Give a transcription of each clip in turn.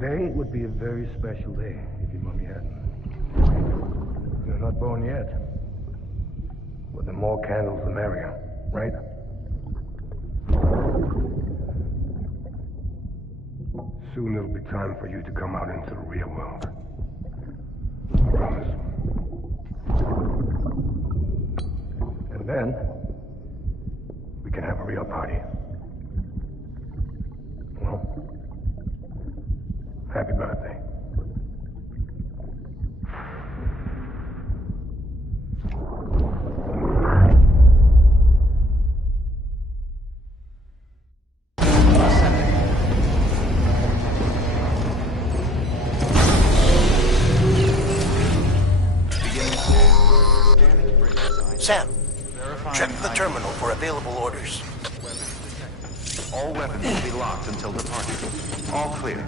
Today would be a very special day if your mommy hadn't. You're not born yet. But the more candles, the merrier, right? Soon it'll be time for you to come out into the real world. I promise. And then, we can have a real party. Well, happy birthday. Sam, check the terminal for available orders. All weapons will be locked until departure. All clear.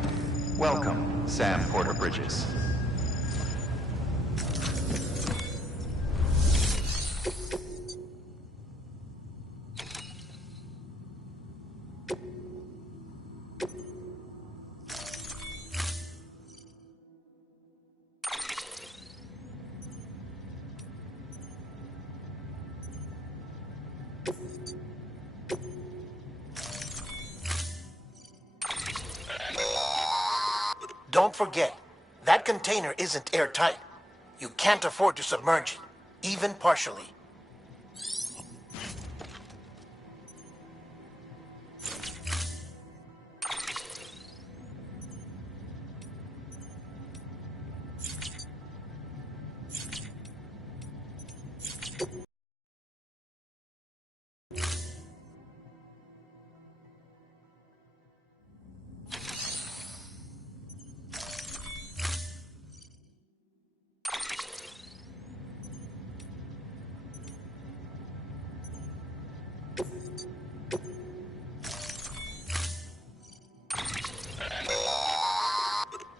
Welcome, Sam Porter Bridges. Don't forget, that container isn't airtight. You can't afford to submerge it, even partially.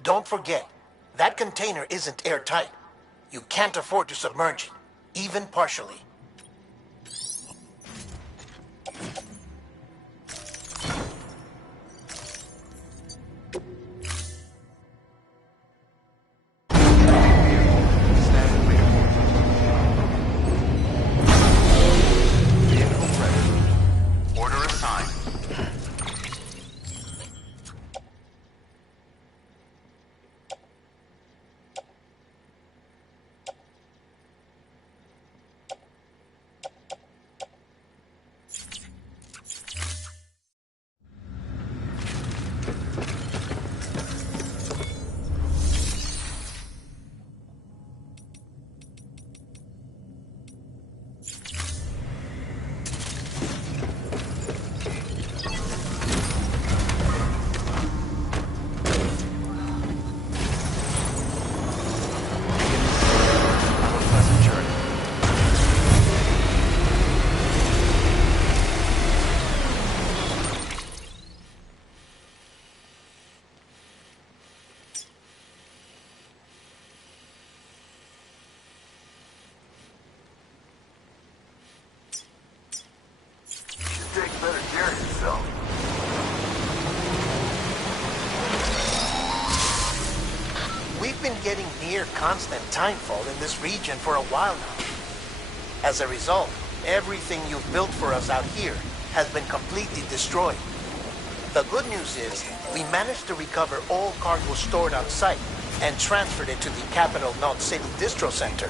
Don't forget, that container isn't airtight. You can't afford to submerge it, even partially. Take better care of yourself. We've been getting near constant timefall in this region for a while now. As a result, everything you've built for us out here has been completely destroyed. The good news is, we managed to recover all cargo stored on site and transferred it to the Capital Knot City Distro Center.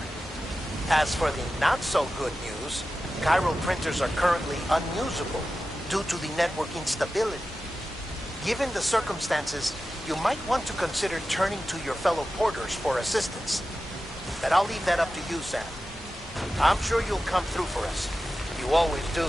As for the not-so-good news, Chiral printers are currently unusable due to the network instability. Given the circumstances, you might want to consider turning to your fellow porters for assistance. But I'll leave that up to you, Sam. I'm sure you'll come through for us. You always do.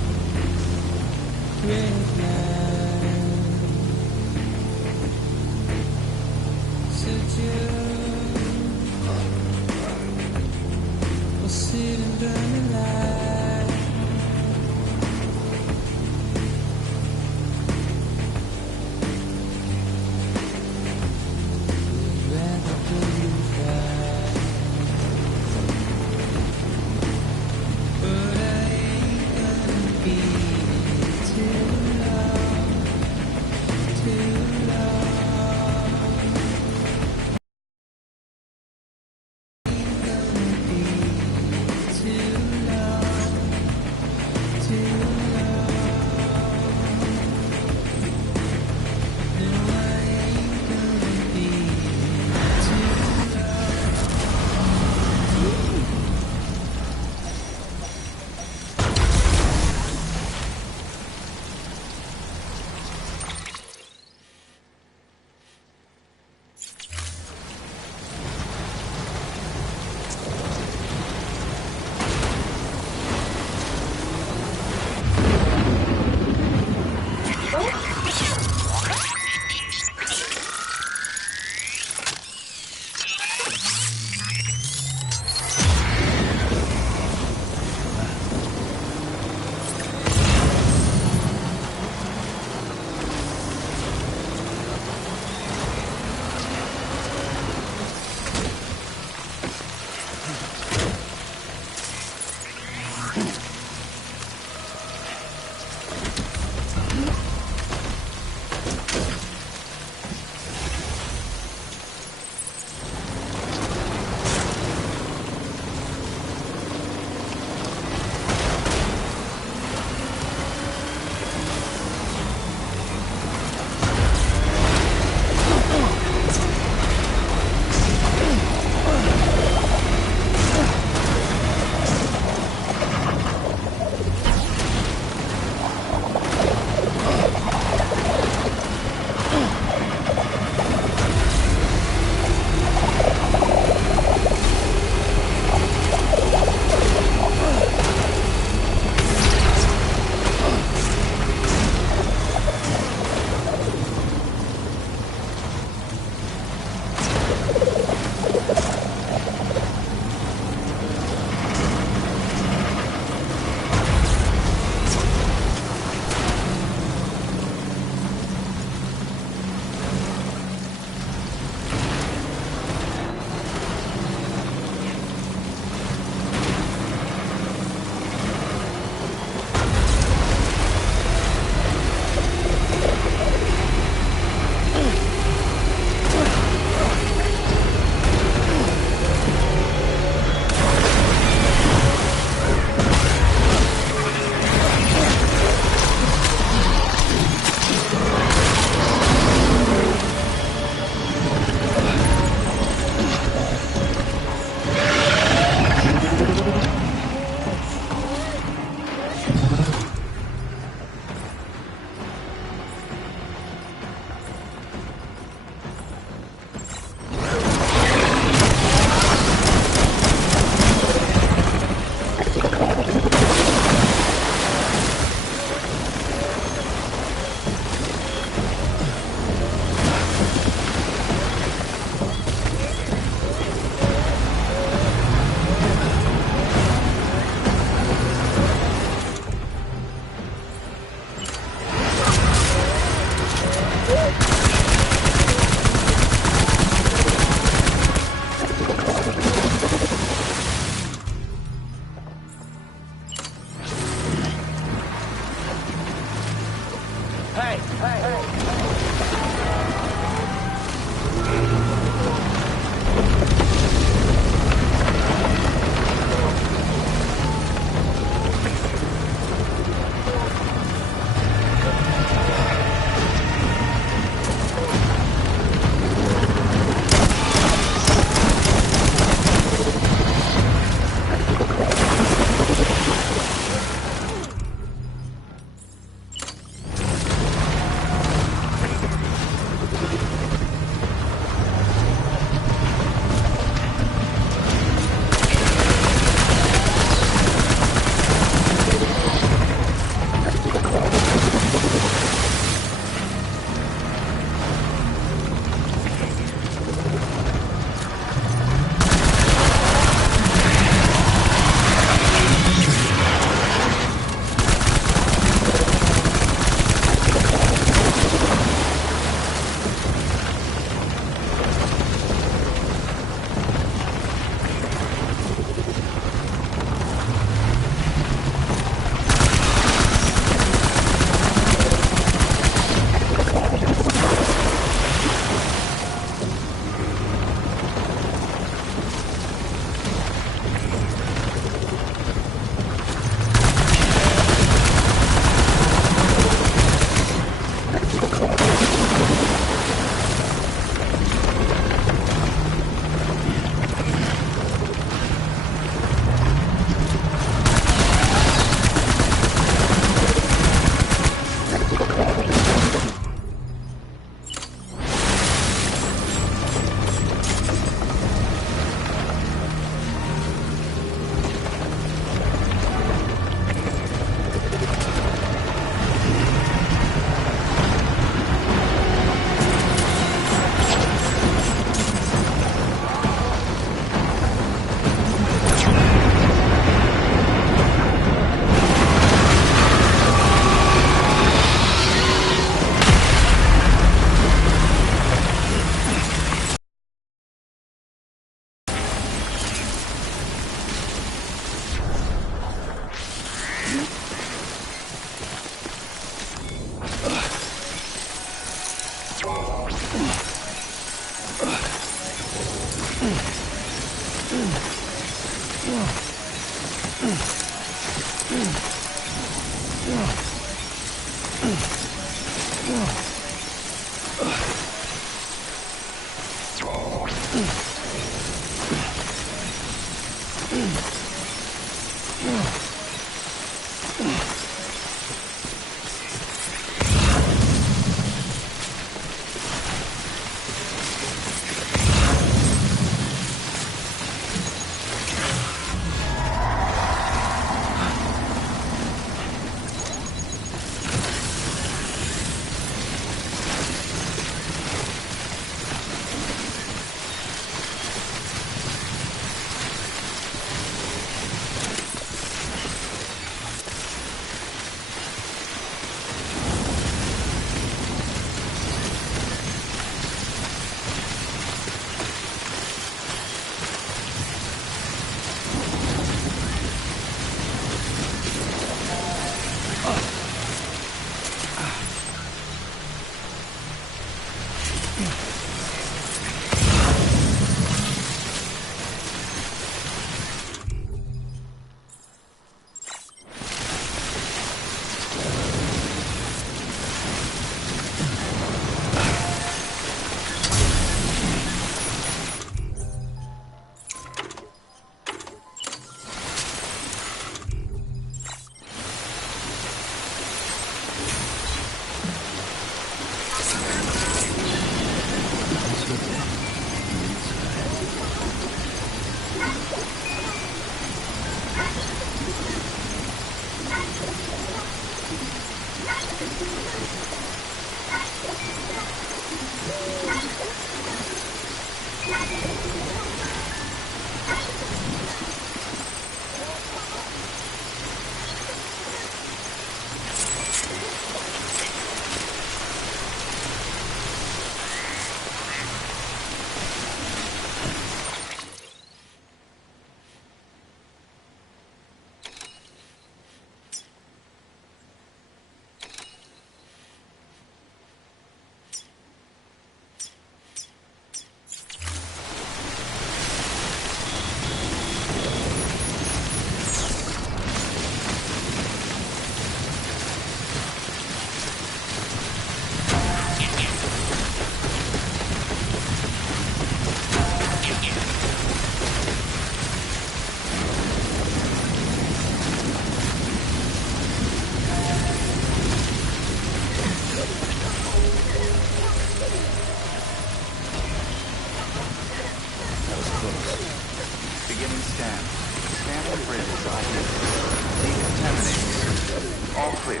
All clear.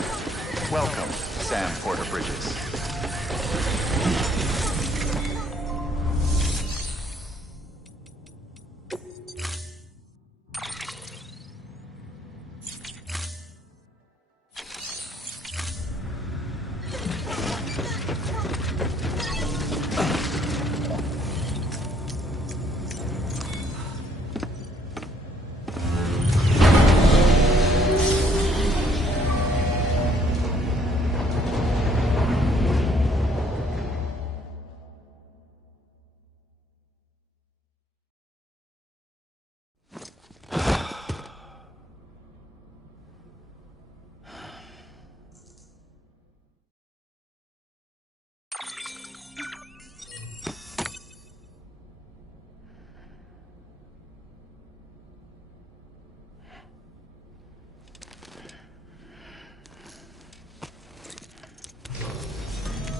Welcome, Sam Porter Bridges.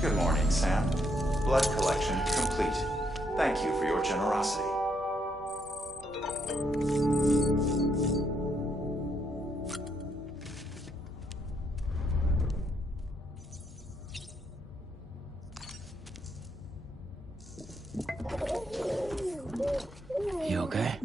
Good morning, Sam. Blood collection complete. Thank you for your generosity. You okay?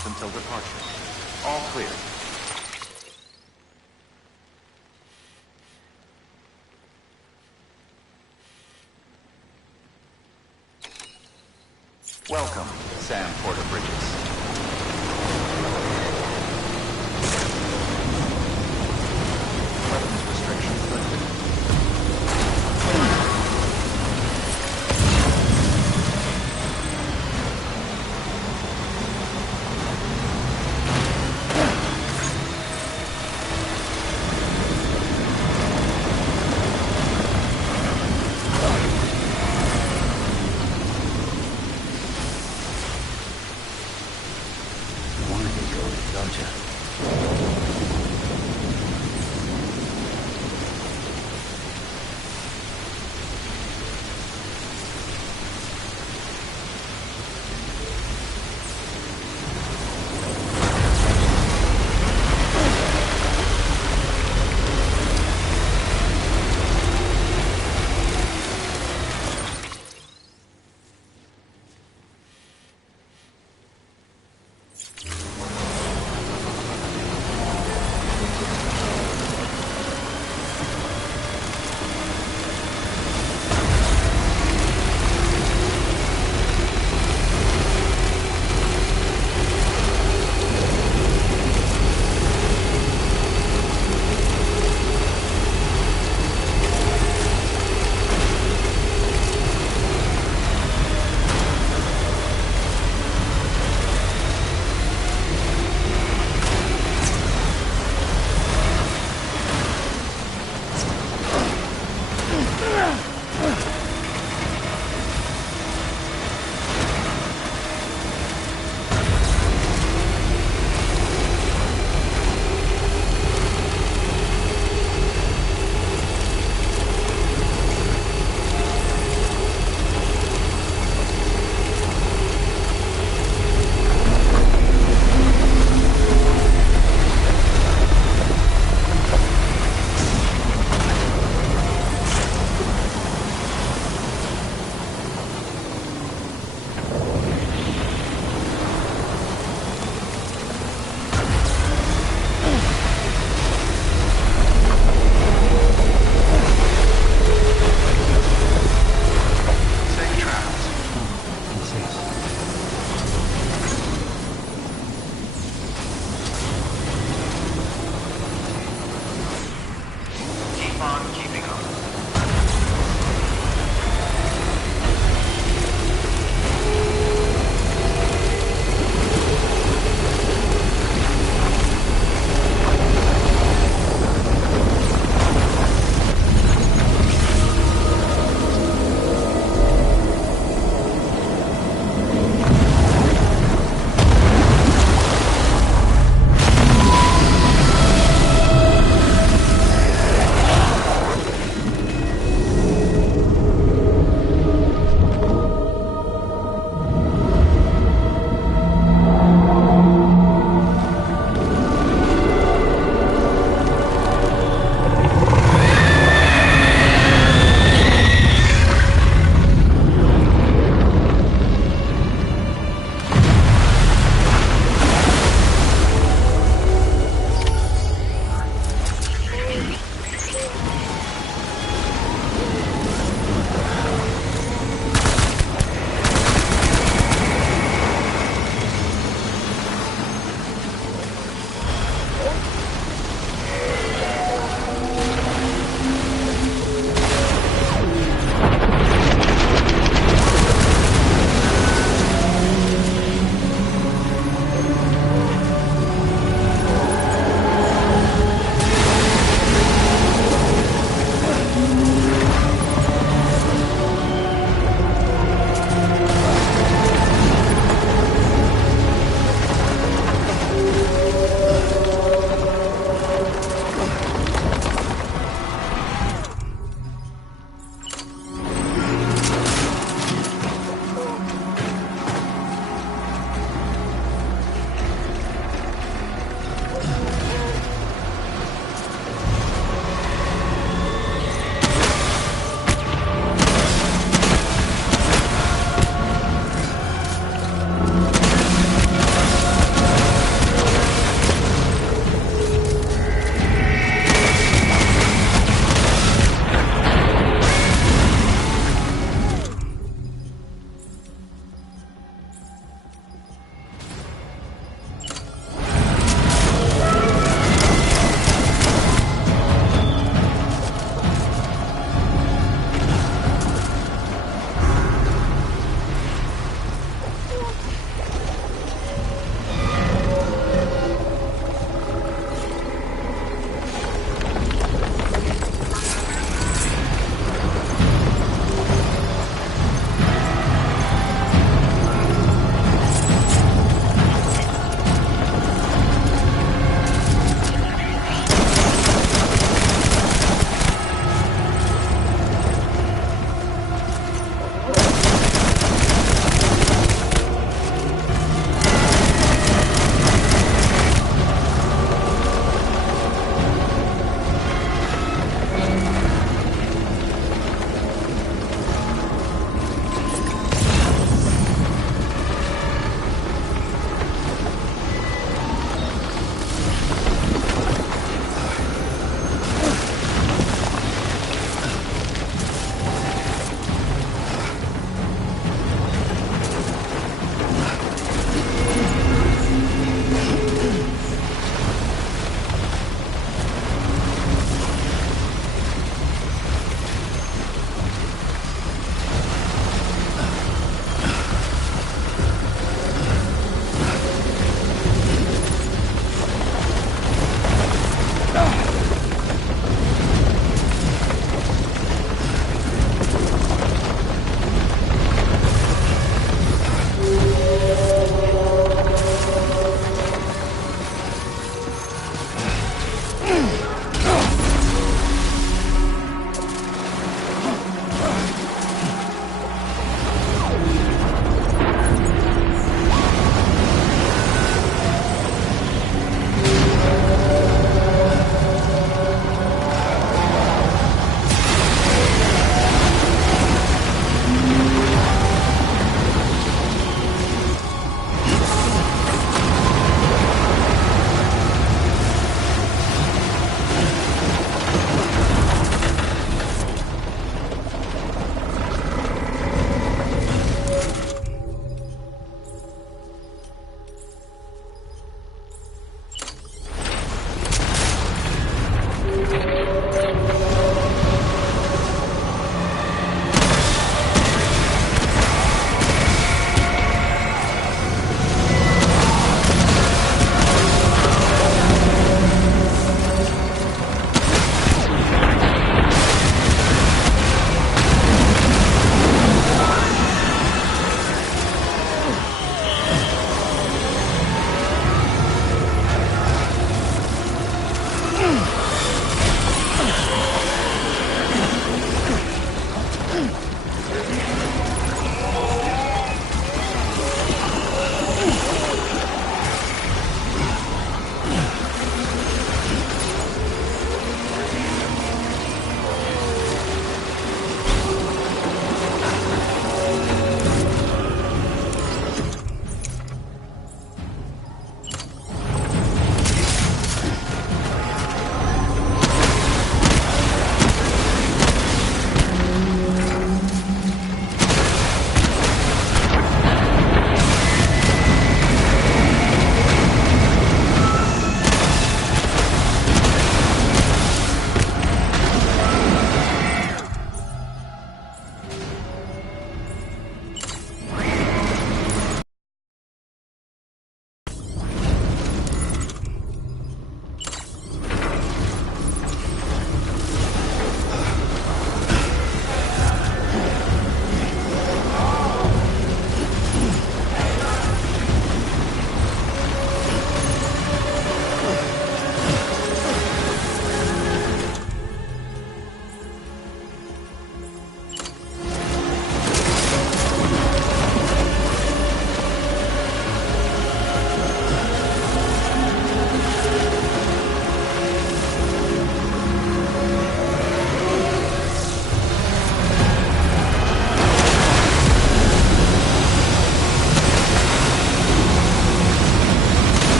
locked until departure. All clear. Welcome, Sam Porter Bridges. Weapons restrictions lifted.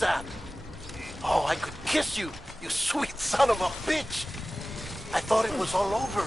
that? Oh, I could kiss you, you sweet son of a bitch! I thought it was all over.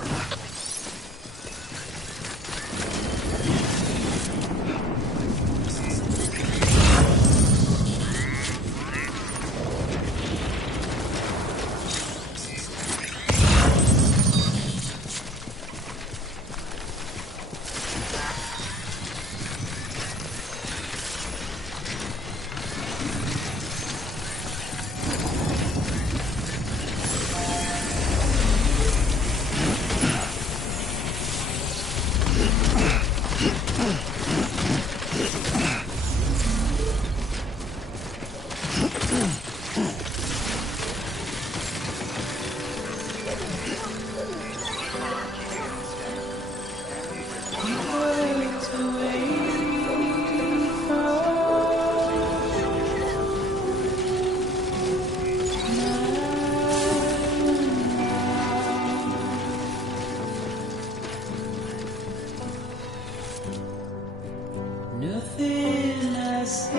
Nothing I say.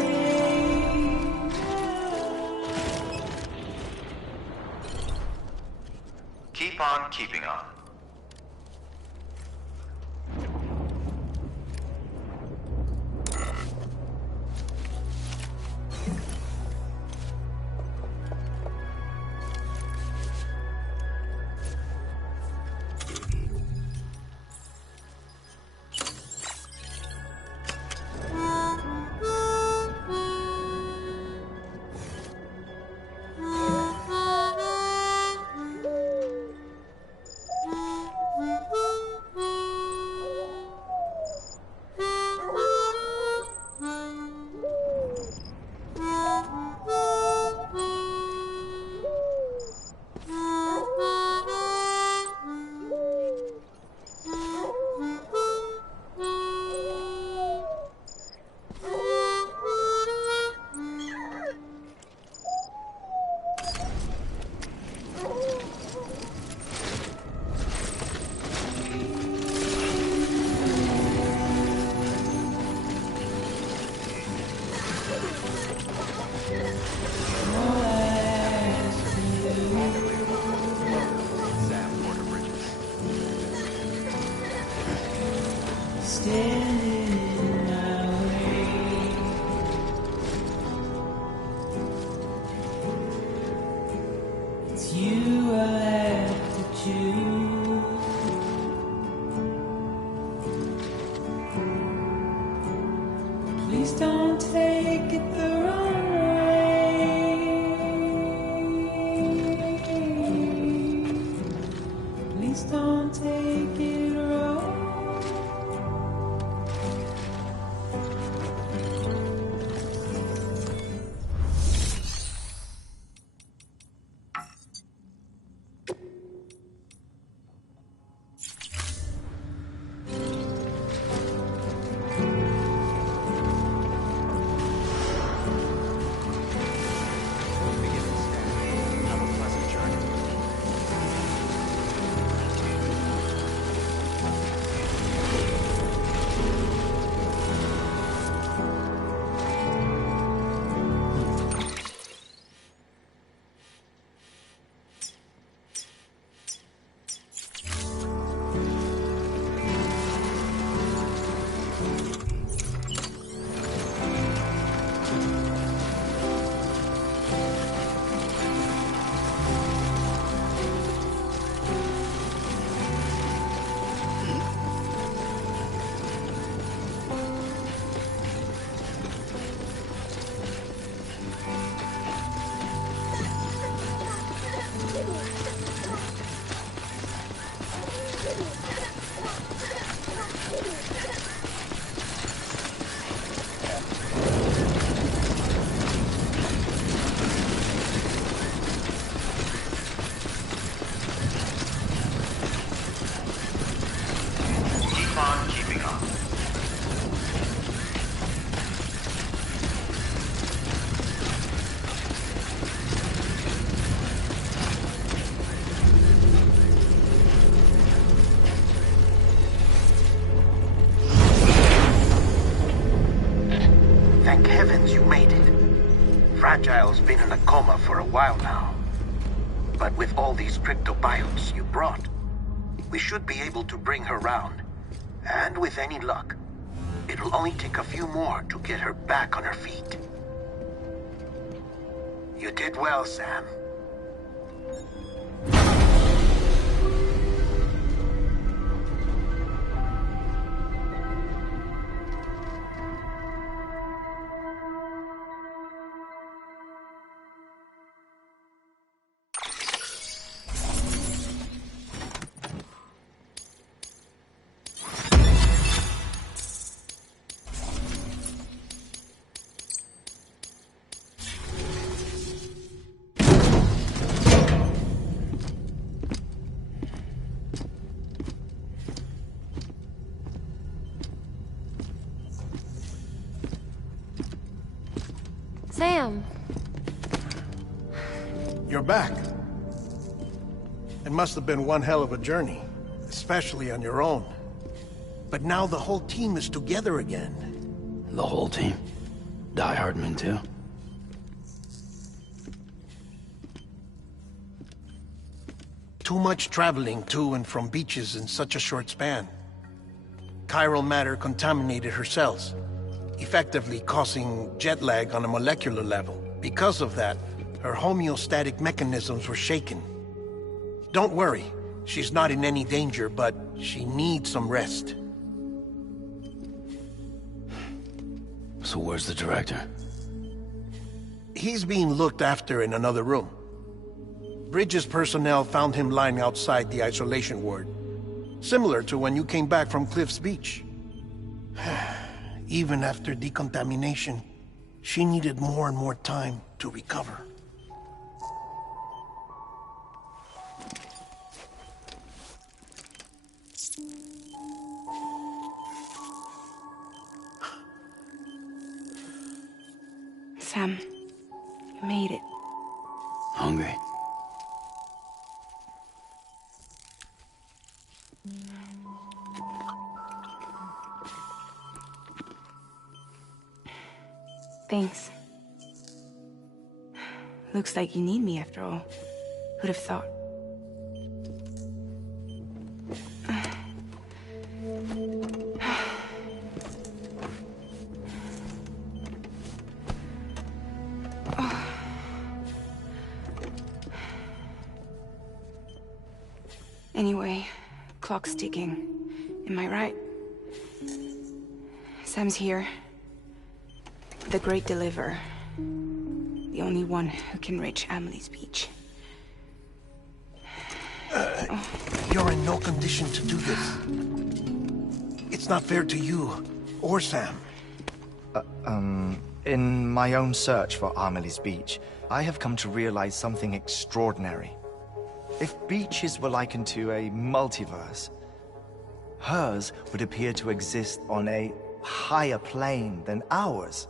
Keep on keeping on. Please don't take it the wrong way. Please don't take it wrong. girl's been in a coma for a while now. But with all these cryptobiotes you brought, we should be able to bring her round. And with any luck, it'll only take a few more to get her back on her feet. You did well, Sam. Sam. You're back. It must have been one hell of a journey, especially on your own. But now the whole team is together again. The whole team? Die Hardman too? Too much traveling to and from beaches in such a short span. Chiral matter contaminated her cells, effectively causing jet lag on a molecular level. Because of that, her homeostatic mechanisms were shaken. Don't worry, she's not in any danger, but she needs some rest. So where's the director? He's being looked after in another room. Bridges personnel found him lying outside the isolation ward, similar to when you came back from Cliff's Beach. Even after decontamination, she needed more and more time to recover. Sam, you made it. Hungry? Thanks. Looks like you need me after all. Who'd have thought? Anyway, clock's ticking. Am I right? Sam's here. The Great Deliverer. The only one who can reach Amelie's Beach. You're in no condition to do this. It's not fair to you, or Sam. In my own search for Amelie's Beach, I have come to realize something extraordinary. If beaches were likened to a multiverse, hers would appear to exist on a higher plane than ours.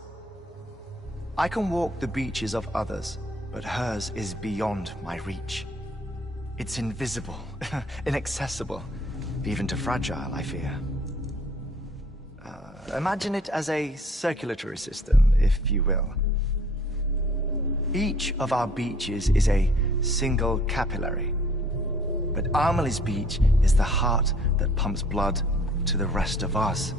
I can walk the beaches of others, but hers is beyond my reach. It's invisible, inaccessible, even to fragile, I fear. Imagine it as a circulatory system, if you will. Each of our beaches is a single capillary, but Amelie's Beach is the heart that pumps blood to the rest of us.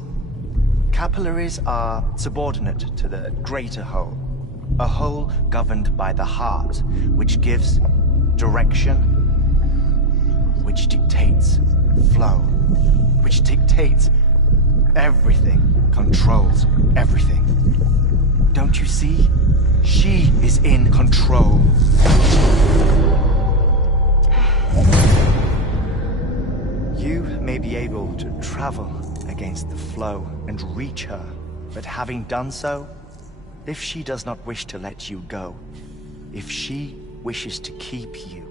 Capillaries are subordinate to the greater whole, a whole governed by the heart, which gives direction, which dictates flow, which dictates everything, controls everything. Don't you see? She is in control. You may be able to travel against the flow and reach her, but having done so, if she does not wish to let you go, if she wishes to keep you,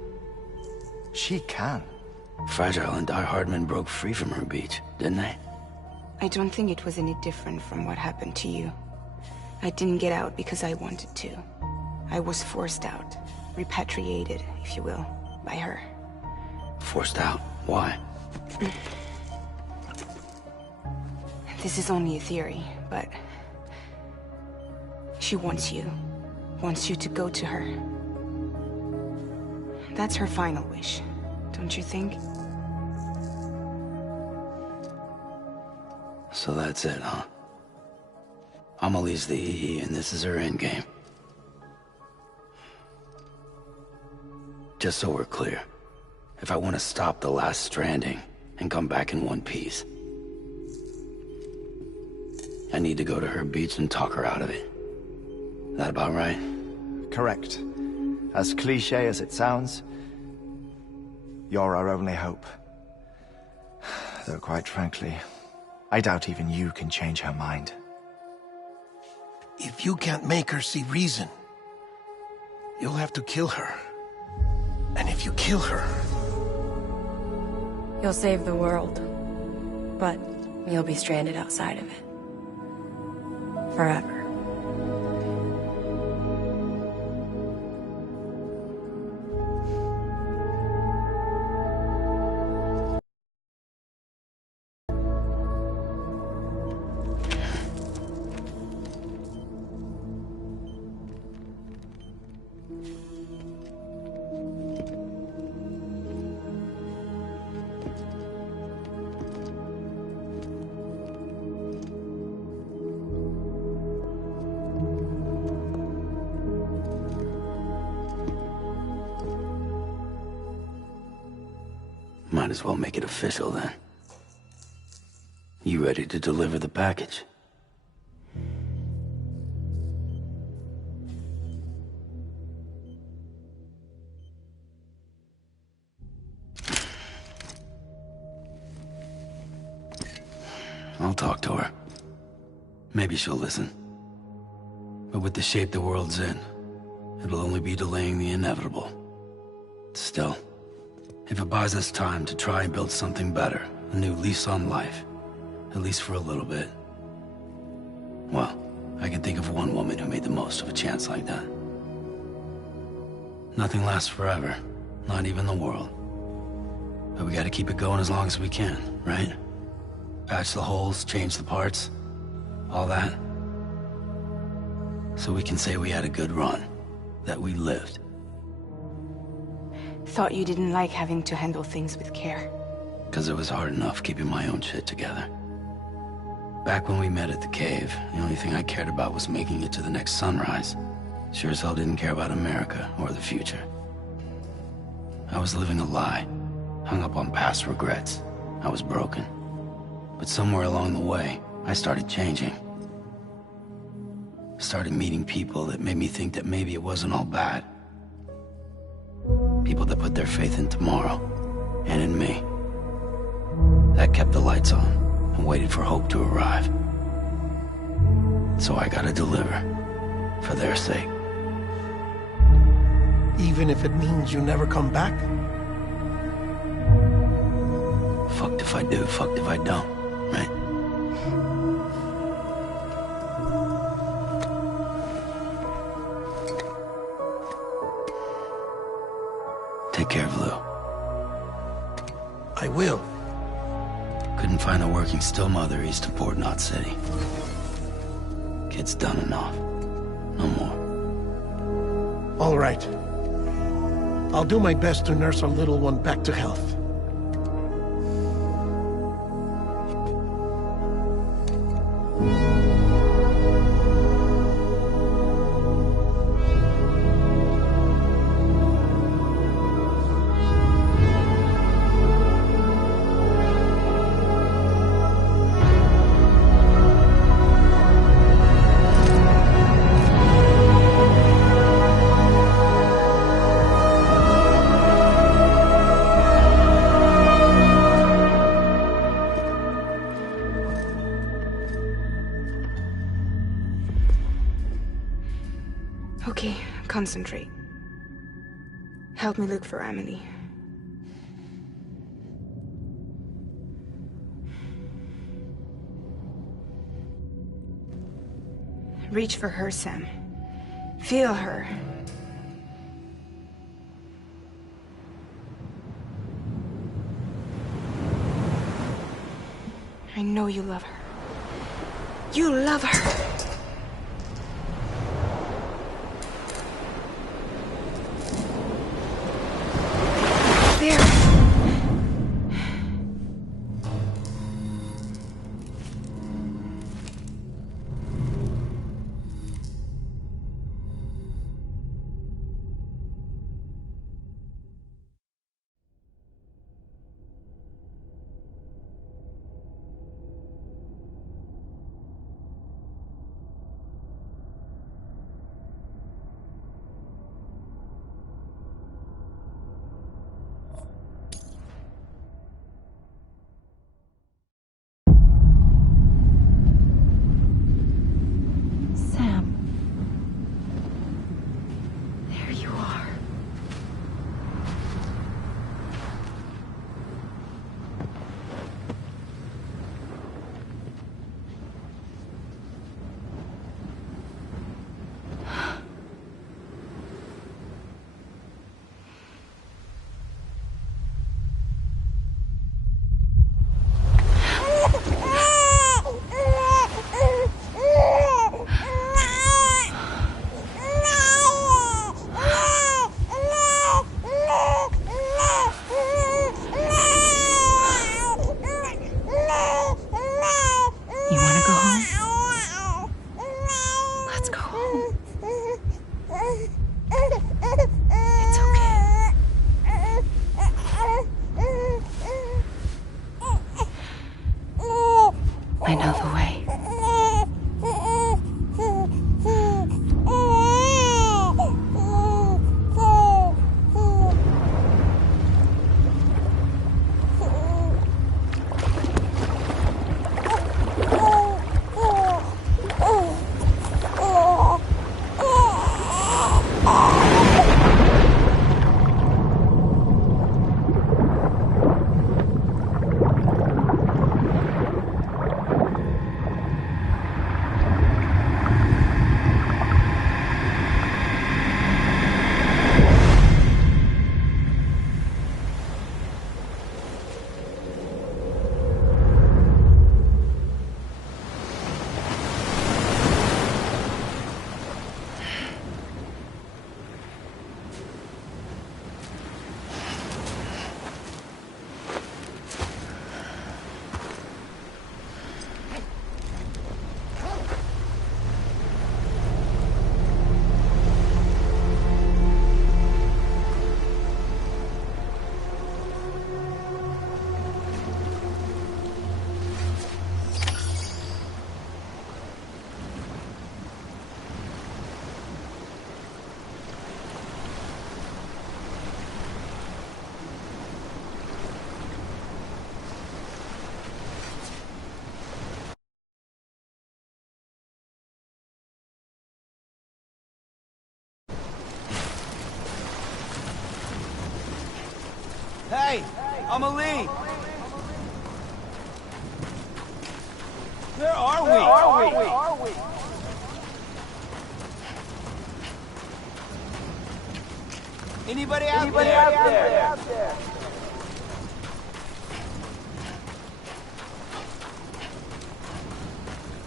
she can. Fragile and Die Hardman broke free from her beach, didn't they? I don't think it was any different from what happened to you. I didn't get out because I wanted to. I was forced out. Repatriated, if you will, by her. Forced out? Why? This is only a theory, but... she wants you. wants you to go to her. That's her final wish, don't you think? So that's it, huh? Amelie's the EE, and this is her endgame. Just so we're clear, if I want to stop the last stranding and come back in one piece, I need to go to her beach and talk her out of it. That about right? Correct. As cliche as it sounds, you're our only hope. Though quite frankly, I doubt even you can change her mind. If you can't make her see reason, you'll have to kill her. And if you kill her... You'll save the world, but you'll be stranded outside of it. Forever. Might as well make it official then. You ready to deliver the package? I'll talk to her. Maybe she'll listen. But with the shape the world's in, it'll only be delaying the inevitable. Still, if it buys us time to try and build something better, a new lease on life, at least for a little bit, well, I can think of one woman who made the most of a chance like that. Nothing lasts forever, not even the world. But we gotta keep it going as long as we can, right? Patch the holes, change the parts, all that. So we can say we had a good run, that we lived. Thought you didn't like having to handle things with care. 'Cause it was hard enough keeping my own shit together. Back when we met at the cave, the only thing I cared about was making it to the next sunrise. Sure as hell didn't care about America or the future. I was living a lie, hung up on past regrets. I was broken. But somewhere along the way, I started changing. Started meeting people that made me think that maybe it wasn't all bad. People that put their faith in tomorrow, and in me. That kept the lights on, and waited for hope to arrive. So I gotta deliver, for their sake. Even if it means you never come back? Fucked if I do, fucked if I don't, right? Take care of Lou. I will. Couldn't find a working still mother east of Port Knot City. Kid's done enough. No more. All right. I'll do my best to nurse our little one back to health. Okay, concentrate. Help me look for Amelie. Reach for her, Sam. Feel her. I know you love her. You love her! Hey, Amelie! Where are we? Anybody out there?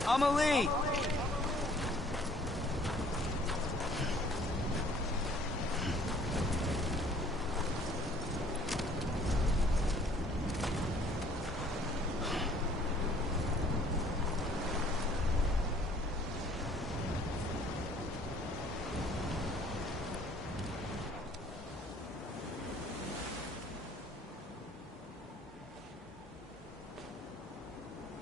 Amelie!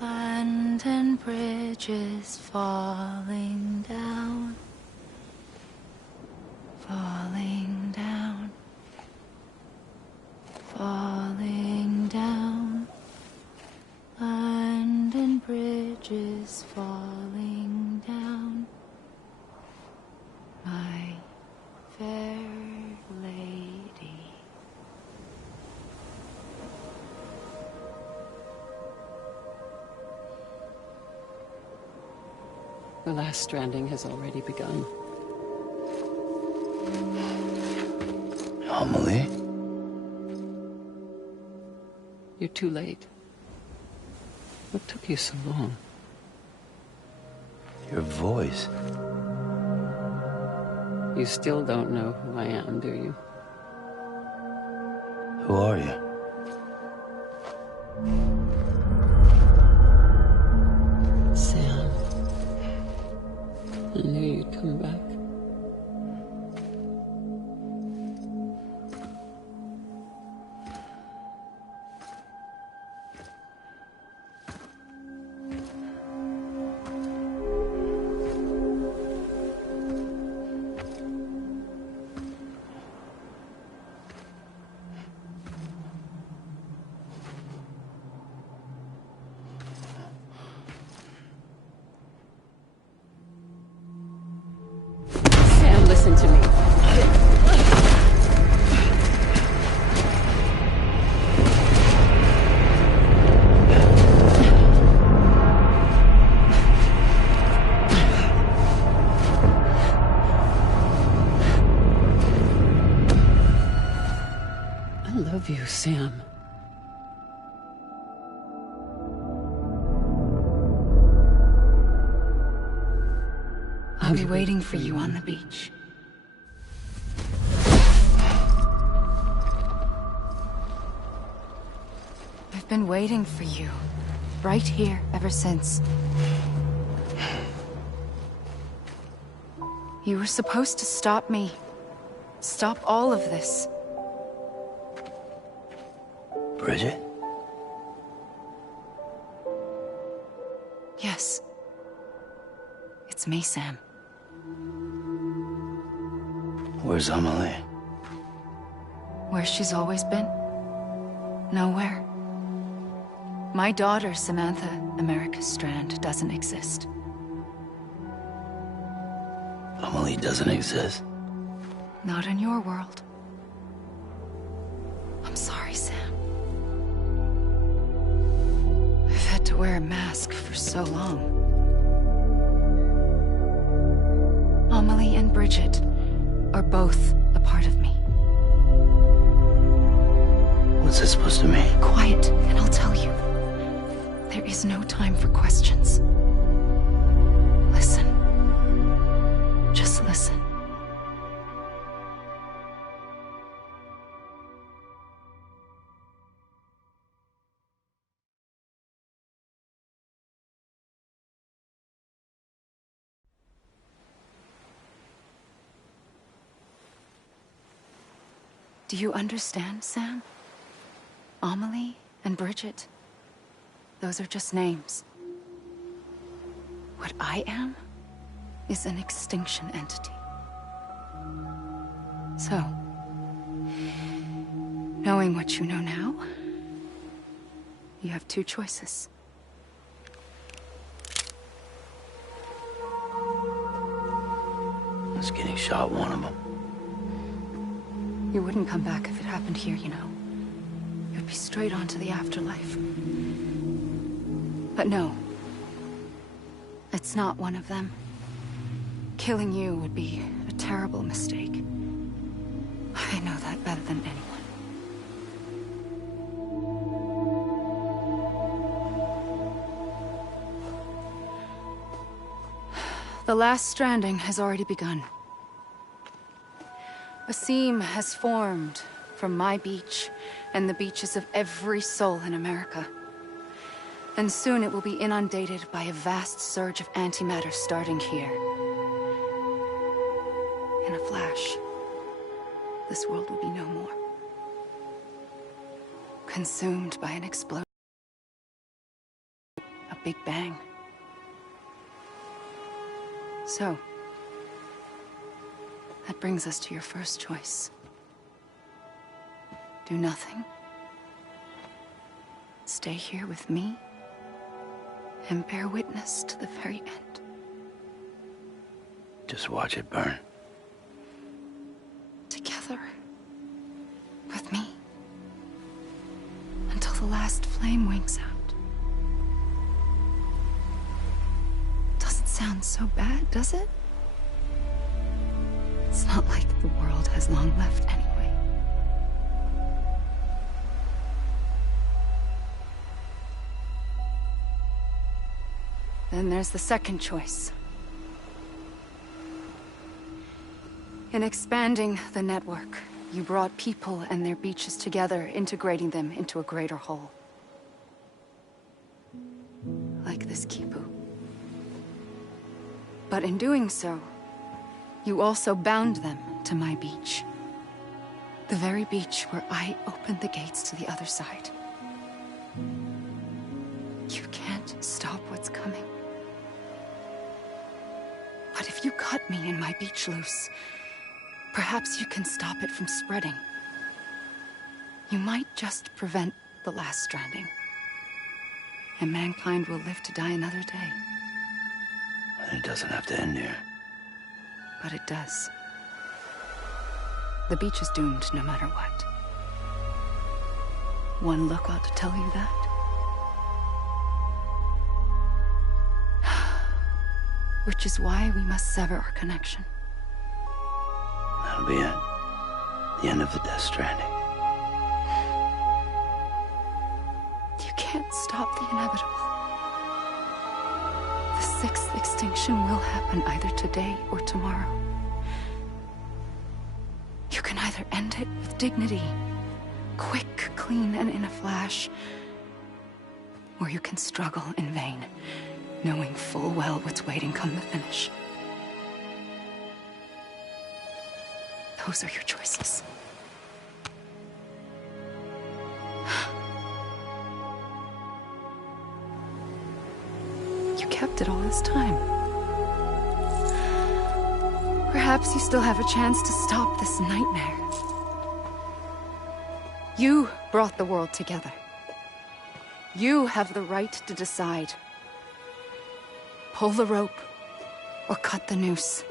Land and bridges falling down, falling down, falling down. Land and bridges falling down, my fair lady. The last stranding has already begun. Amelie? You're too late. What took you so long? Your voice. You still don't know who I am, do you? Who are you? Sam. I knew you'd come back. Listen to me. I love you, Sam. I'll be waiting for you on the beach. I've been waiting for you, right here, ever since. You were supposed to stop me. Stop all of this. Bridget? Yes. It's me, Sam. Where's Amelie? Where she's always been. Nowhere. My daughter, Samantha America Strand, doesn't exist. Amelie doesn't exist? Not in your world. I'm sorry, Sam. I've had to wear a mask for so long. Amelie and Bridget are both a part of me. What's this supposed to mean? Quiet, and I'll tell you. There is no time for questions. Listen. Just listen. Do you understand, Sam? Amelie and Bridget, those are just names. What I am is an extinction entity. So, knowing what you know now, you have two choices. Is getting shot one of them? You wouldn't come back if it happened here, you know. you'd be straight onto the afterlife. But no. It's not one of them. Killing you would be a terrible mistake. I know that better than anyone. The last stranding has already begun. A seam has formed from my beach and the beaches of every soul in America. And soon it will be inundated by a vast surge of antimatter starting here. In a flash, this world will be no more. Consumed by an explosion. A big bang. So, that brings us to your first choice. Do nothing. Stay here with me and bear witness to the very end. Just watch it burn. Together. With me. Until the last flame winks out. Doesn't sound so bad, does it? It's not like the world has long left anyway. Then there's the second choice. In expanding the network, you brought people and their beaches together, integrating them into a greater whole. Like this Kipu. But in doing so, you also bound them to my beach. The very beach where I opened the gates to the other side. You can't stop what's coming. But if you cut me and my beach loose, perhaps you can stop it from spreading. You might just prevent the last stranding. And mankind will live to die another day. And it doesn't have to end here. But it does. The beach is doomed no matter what. One look ought to tell you that. Which is why we must sever our connection. That'll be it. The end of the Death Stranding. You can't stop the inevitable. The sixth extinction will happen either today or tomorrow. You can either end it with dignity, quick, clean, and in a flash, or you can struggle in vain, knowing full well what's waiting come the finish. Those are your choices. You kept it all this time. Perhaps you still have a chance to stop this nightmare. You brought the world together. You have the right to decide. Pull the rope or cut the noose.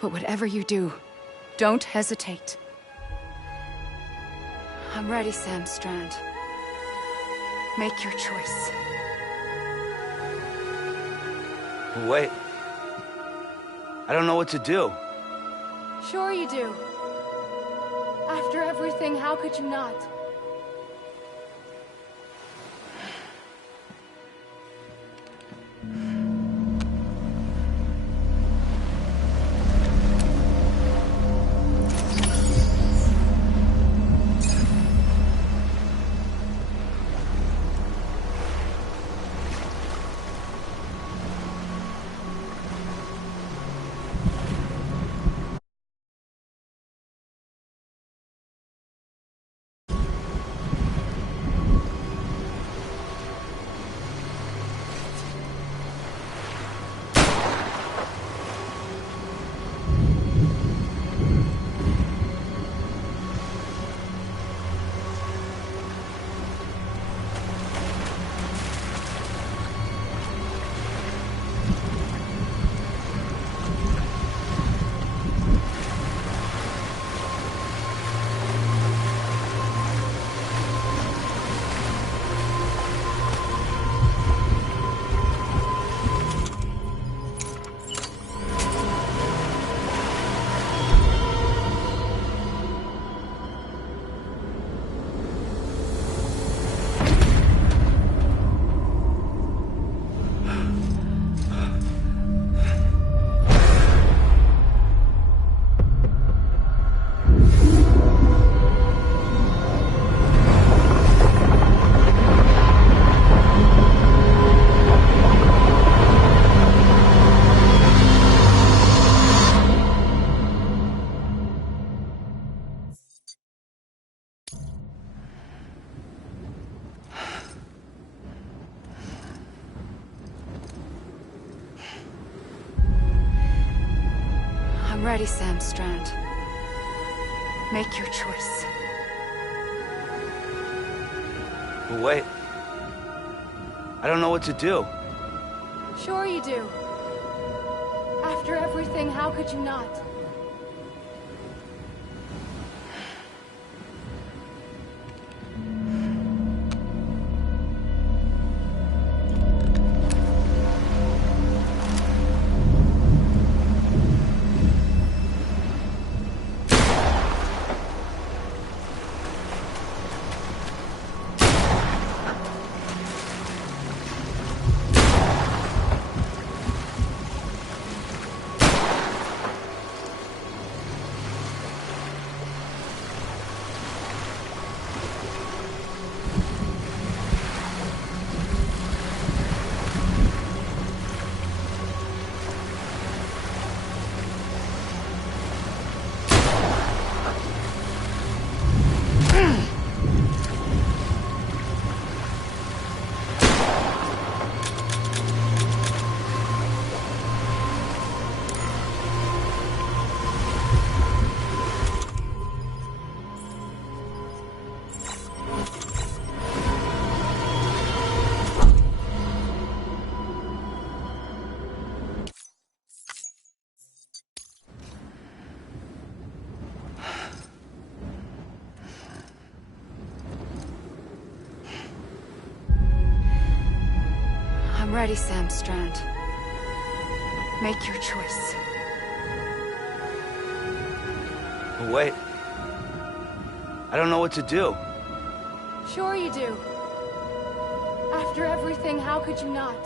But whatever you do, don't hesitate. I'm ready, Sam Strand. Make your choice. Wait. I don't know what to do. Sure you do. After everything, how could you not? ready, Sam Strand. Make your choice. But wait. I don't know what to do. Sure you do. After everything, how could you not? I'm ready, Sam Strand. Make your choice. But wait. I don't know what to do. Sure you do. After everything, how could you not?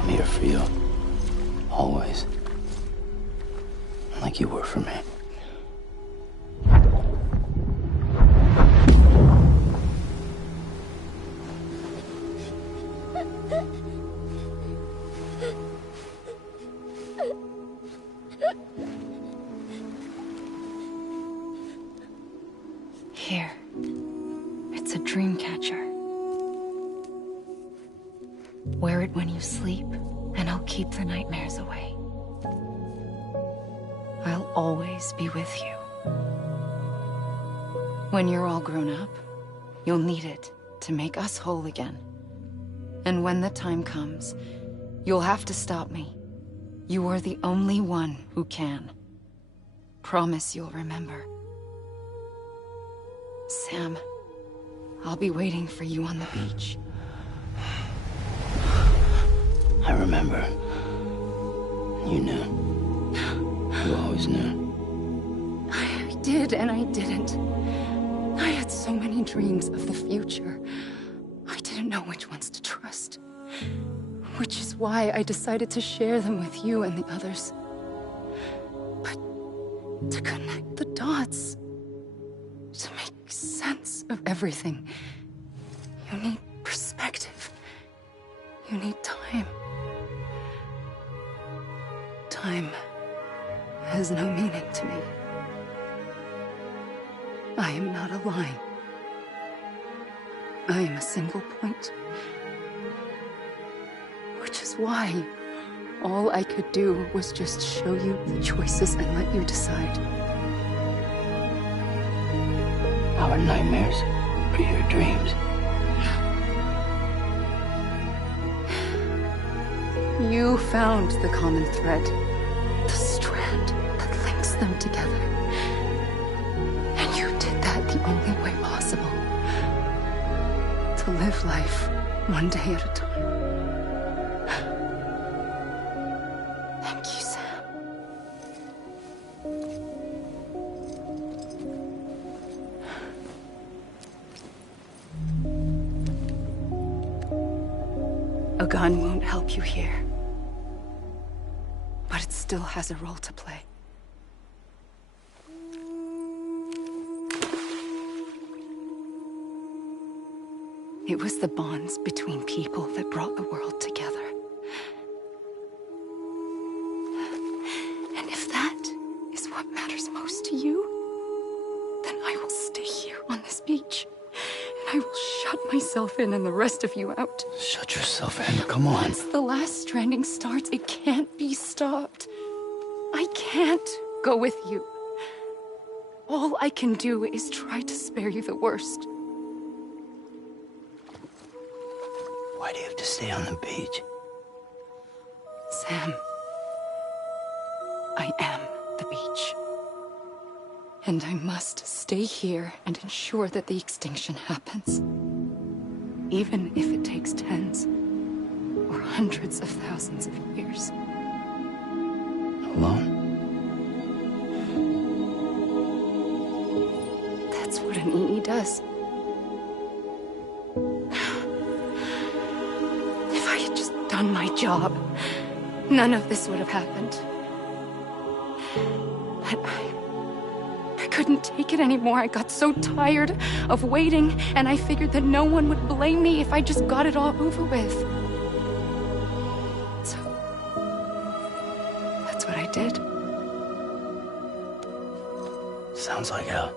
I'm here for you. Always. Like you were for me. Here. It's a dream catcher. Wear it when you sleep, and I'll keep the nightmares away. I'll always be with you. When you're all grown up, you'll need it to make us whole again. And when the time comes, you'll have to stop me. You are the only one who can. Promise you'll remember. Sam, I'll be waiting for you on the beach. I remember. You knew. You always knew. I did and I didn't. I had so many dreams of the future. I didn't know which ones to trust. Which is why I decided to share them with you and the others. But to connect the dots, to make sense of everything, you need perspective. You need time. Time has no meaning to me. I am not a line. I am a single point. Which is why all I could do was just show you the choices and let you decide. Our nightmares are your dreams. You found the common thread, the strand that links them together. And you did that the only way possible. To live life one day at a time. Thank you, Sam. gun won't help you here. But it still has a role to play. It was the bonds between people that brought the world together. And if that is what matters most to you, then I will stay here on this beach. And I will shut myself in and the rest of you out. Shut yourself in, come on. Once the last stranding starts, it can't be stopped. I can't go with you. All I can do is try to spare you the worst. Why do you have to stay on the beach? Sam, I am the beach. And I must stay here and ensure that the extinction happens. Even if it takes tens or hundreds of thousands of years. Alone? That's what an EE does. If I had just done my job, none of this would have happened. But I couldn't take it anymore. I got so tired of waiting, and I figured that no one would blame me if I just got it all over with. So, that's what I did. Sounds like hell.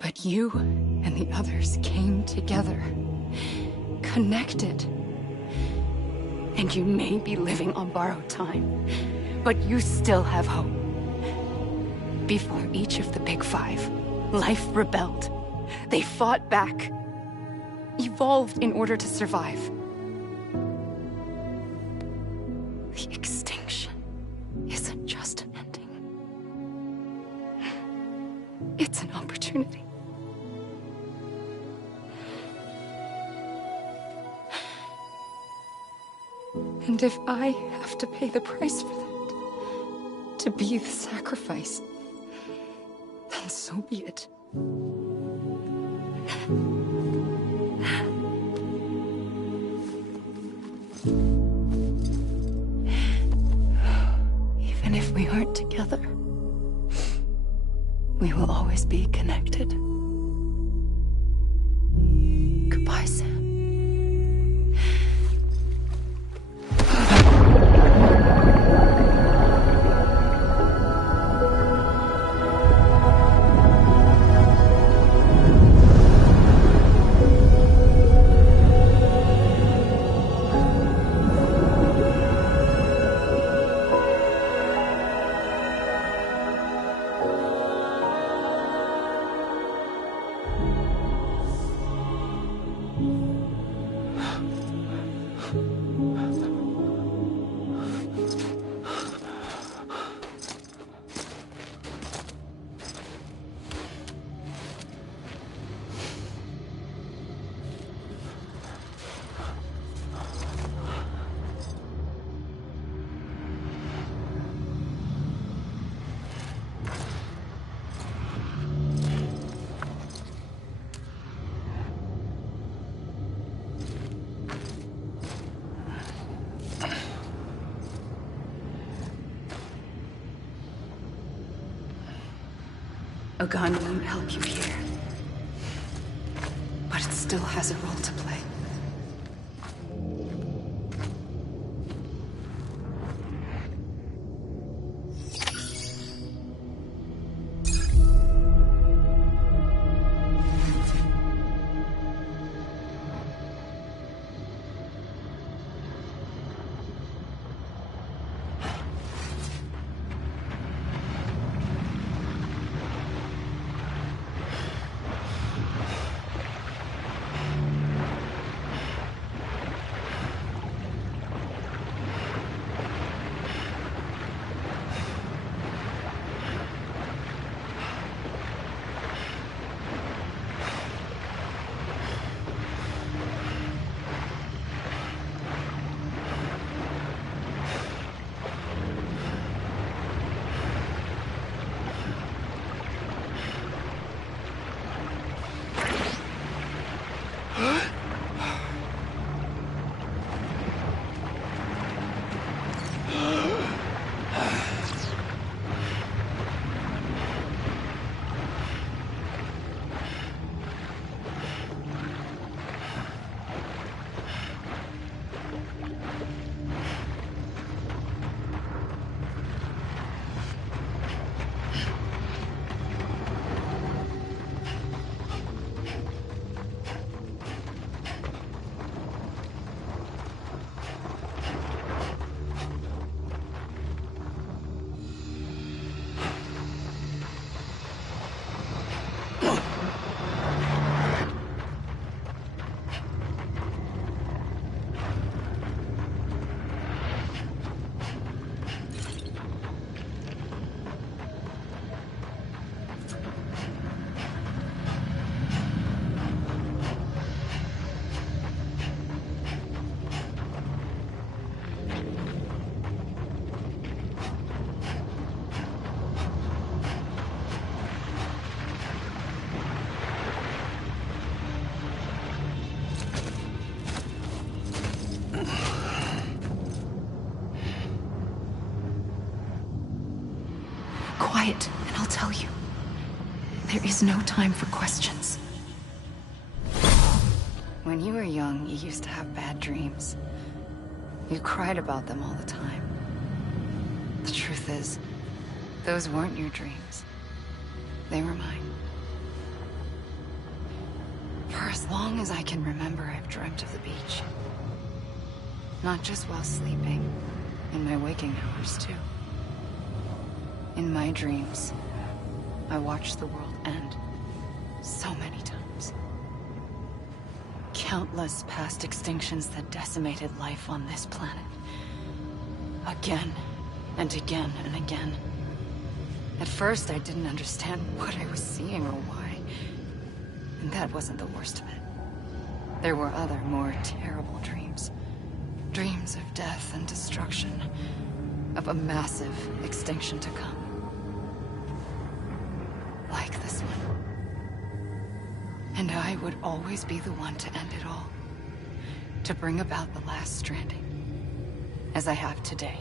But you and the others came together, connected. And you may be living on borrowed time, but you still have hope. Before each of the Big Five, life rebelled. They fought back, evolved in order to survive. The extinction isn't just an ending. It's an opportunity. And if I have to pay the price for that, to be the sacrifice, then so be it. Even if we aren't together, we will always be connected. Goodbye, Sam. A gun won't help you here. But it still has a role to play. quiet, and I'll tell you. There is no time for questions. When you were young, you used to have bad dreams. You cried about them all the time. The truth is, those weren't your dreams. They were mine. For as long as I can remember, I've dreamt of the beach. Not just while sleeping, in my waking hours, too. In my dreams, I watched the world end so many times. Countless past extinctions that decimated life on this planet. Again, and again, and again. At first, I didn't understand what I was seeing or why. And that wasn't the worst of it. There were other, more terrible dreams. Dreams of death and destruction. Of a massive extinction to come. Like this one. And I would always be the one to end it all. To bring about the last stranding. As I have today.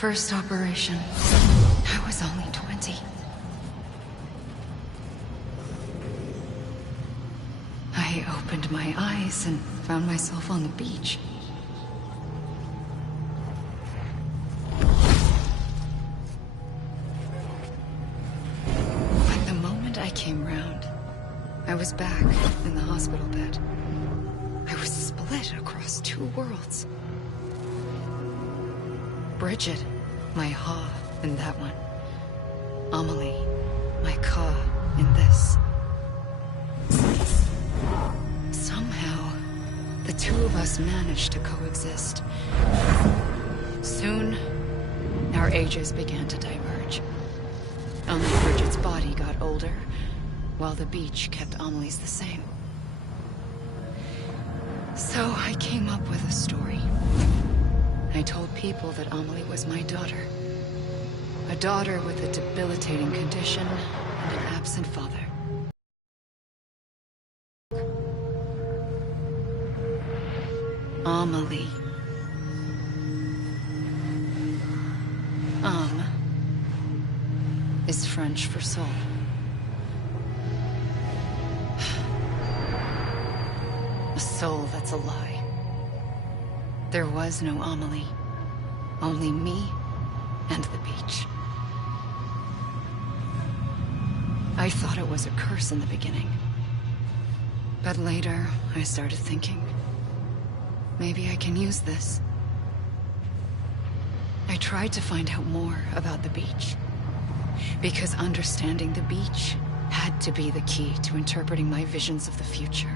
First operation, I was only 20. I opened my eyes and found myself on the beach. But the moment I came round, I was back in the hospital bed. I was split across two worlds. Bridget, my Ha in that one. Amelie, my Ka in this. Somehow, the two of us managed to coexist. Soon, our ages began to diverge. Only Bridget's body got older, while the beach kept Amelie's the same. So I came up with a story. I told people that Amelie was my daughter. A daughter with a debilitating condition and an absent father. Amelie. Is French for soul. A soul that's a lie. There was no Amelie. Only me and the beach. I thought it was a curse in the beginning. But later, I started thinking, maybe I can use this. I tried to find out more about the beach. Because understanding the beach had to be the key to interpreting my visions of the future.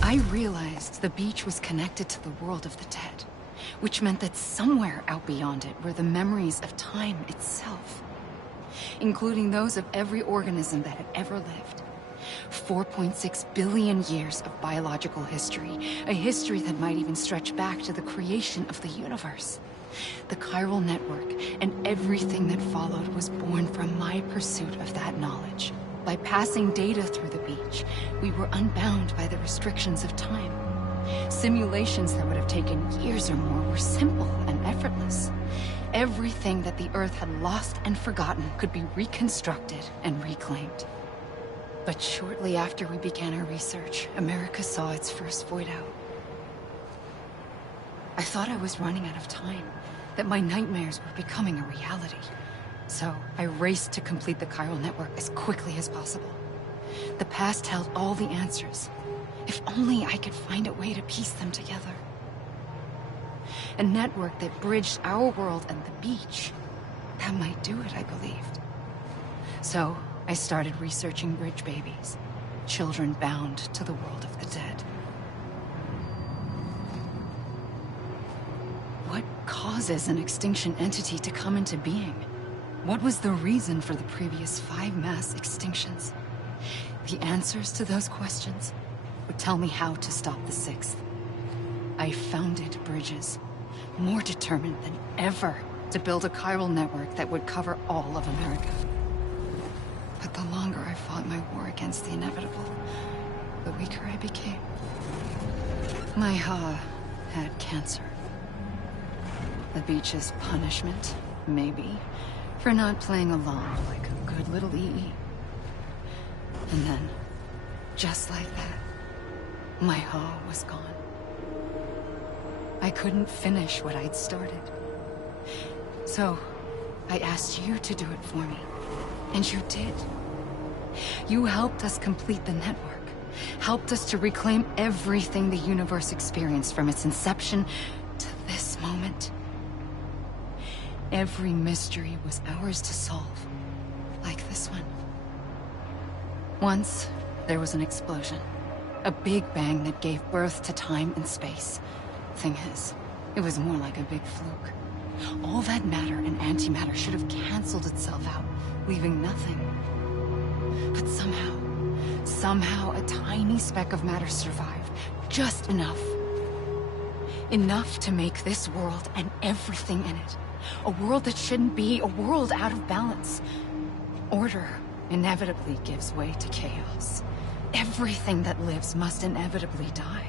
I realized the beach was connected to the world of the dead, which meant that somewhere out beyond it were the memories of time itself, including those of every organism that had ever lived. 4.6 billion years of biological history, a history that might even stretch back to the creation of the universe. The chiral network and everything that followed was born from my pursuit of that knowledge. By passing data through the beach, we were unbound by the restrictions of time. Simulations that would have taken years or more were simple and effortless. Everything that the Earth had lost and forgotten could be reconstructed and reclaimed. But shortly after we began our research, America saw its first void out. I thought I was running out of time, that my nightmares were becoming a reality. So I raced to complete the chiral network as quickly as possible. The past held all the answers. If only I could find a way to piece them together. A network that bridged our world and the beach. That might do it, I believed. So I started researching bridge babies, children bound to the world of the dead. What causes an extinction entity to come into being? What was the reason for the previous 5 mass extinctions? The answers to those questions would tell me how to stop the 6th. I founded bridges, more determined than ever to build a chiral network that would cover all of America. But the longer I fought my war against the inevitable, the weaker I became. My Ha had cancer. The beach's punishment, maybe, for not playing along like a good little EE. And then, just like that, my Ha was gone. I couldn't finish what I'd started. So, I asked you to do it for me. And you did. You helped us complete the network. Helped us to reclaim everything the universe experienced from its inception to this moment. Every mystery was ours to solve, like this one. Once, there was an explosion. A big bang that gave birth to time and space. Thing is, it was more like a big fluke. All that matter and antimatter should have canceled itself out, leaving nothing. But somehow a tiny speck of matter survived, just enough Enough to make this world and everything in it a world that shouldn't be, a world out of balance. Order inevitably gives way to chaos. Everything that lives must inevitably die.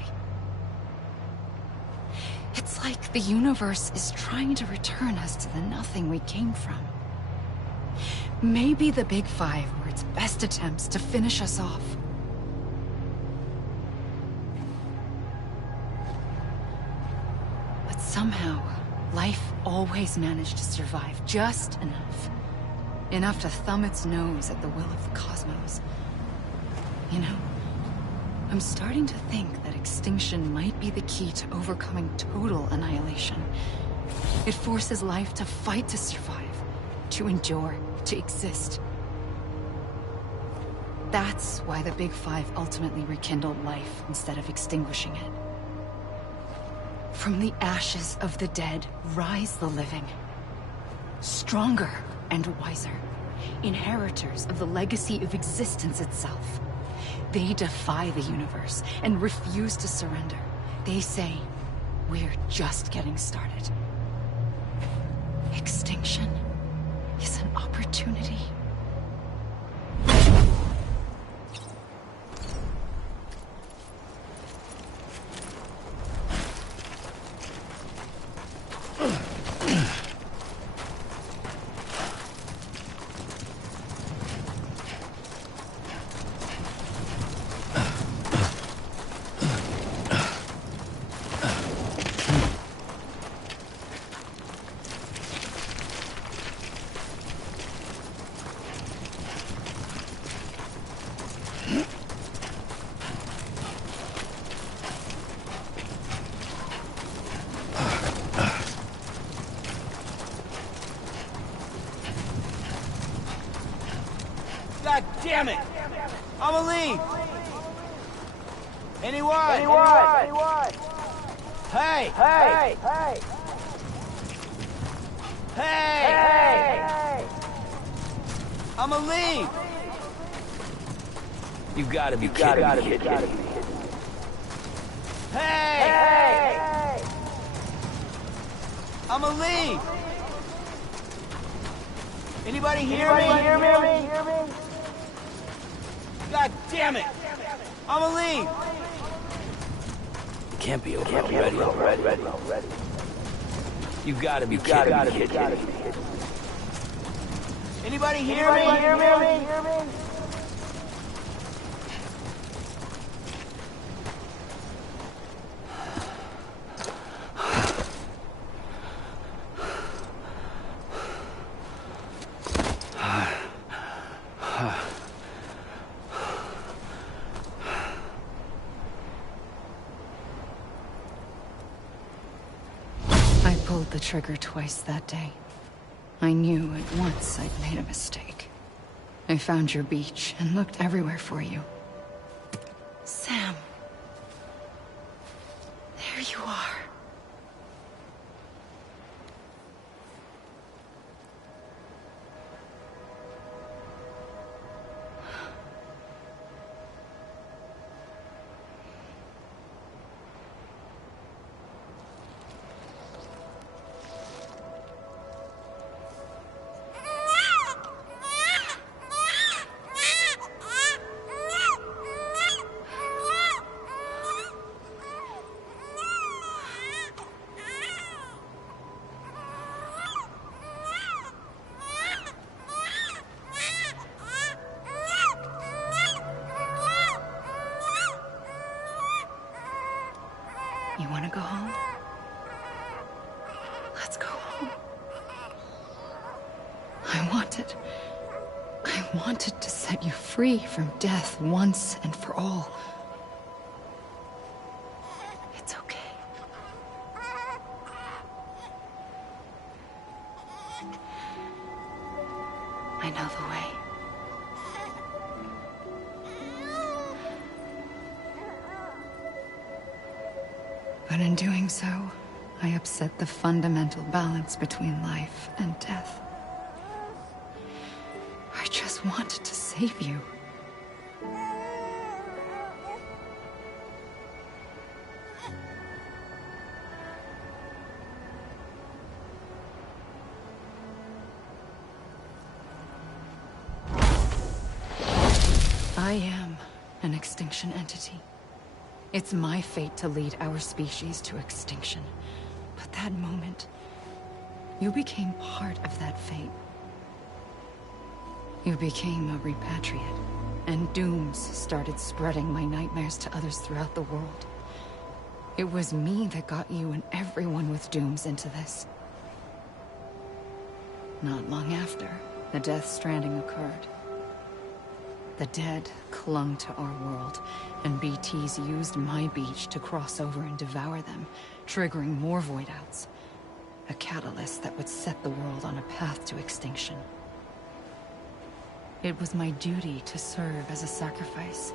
It's like the universe is trying to return us to the nothing we came from. Maybe the Big Five were its best attempts to finish us off. But somehow, life always managed to survive just enough. Enough to thumb its nose at the will of the cosmos. You know, I'm starting to think that extinction might be the key to overcoming total annihilation. It forces life to fight to survive, to endure, to exist. That's why the Big Five ultimately rekindled life instead of extinguishing it. From the ashes of the dead rise the living. Stronger and wiser. Inheritors of the legacy of existence itself. They defy the universe and refuse to surrender. They say, we're just getting started. Extinction is an opportunity. God damn it! I'ma leave! Anyone? Hey! Hey! Hey! Hey! I'ma leave! You gotta be kidding me. Hey! I'ma leave! Anybody hear me? God damn it! I'ma leave! It can't be over already. You gotta be kidding me. Anybody hear me? I pulled the trigger twice that day. I knew at once I'd made a mistake. I found your beach and looked everywhere for you. Sam. There you are. You want to go home? Let's go home. I wanted to set you free from death once and for all. It's okay. I know the way. But in doing so, I upset the fundamental balance between life and death. I just wanted to save you. I am an extinction entity. It's my fate to lead our species to extinction. But that moment, you became part of that fate. You became a repatriate, and dooms started spreading my nightmares to others throughout the world. It was me that got you and everyone with dooms into this. Not long after, the Death Stranding occurred. The dead clung to our world, and BTs used my beach to cross over and devour them, triggering more void-outs. A catalyst that would set the world on a path to extinction. It was my duty to serve as a sacrifice,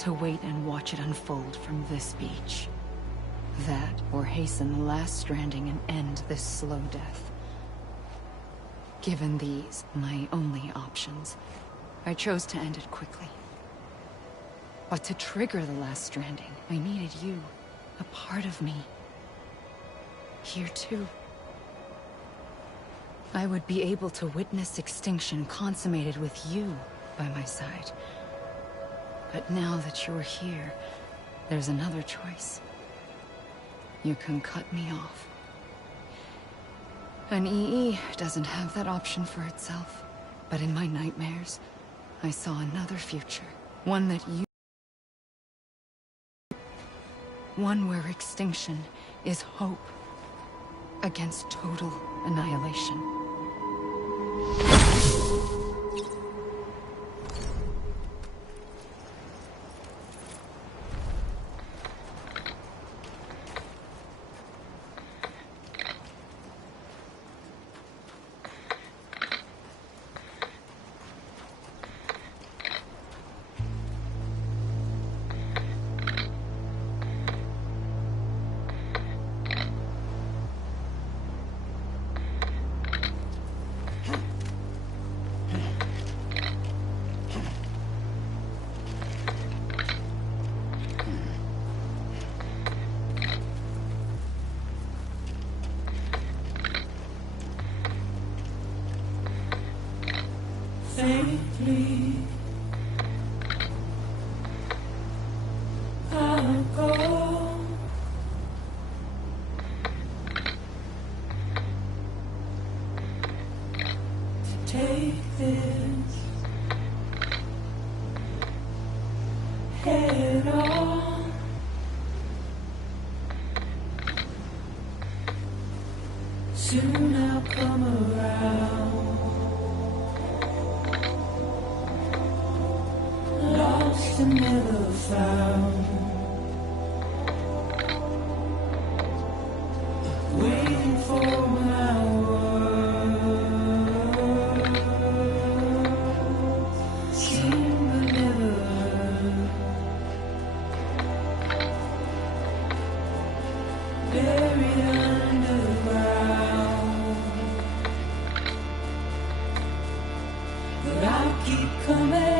to wait and watch it unfold from this beach. That, or hasten the last stranding and end this slow death. Given these, my only options, I chose to end it quickly. But to trigger the last stranding, I needed you, a part of me. Here too. I would be able to witness extinction consummated with you by my side. But now that you're here, there's another choice. You can cut me off. An EE doesn't have that option for itself. But in my nightmares, I saw another future. One that you... One where extinction is hope against total annihilation. Faintly, I'll go. To take this head on. Soon I'll come around. Lost and never found. Waiting for my words. Seen but never heard. Buried underground. But I'll keep coming.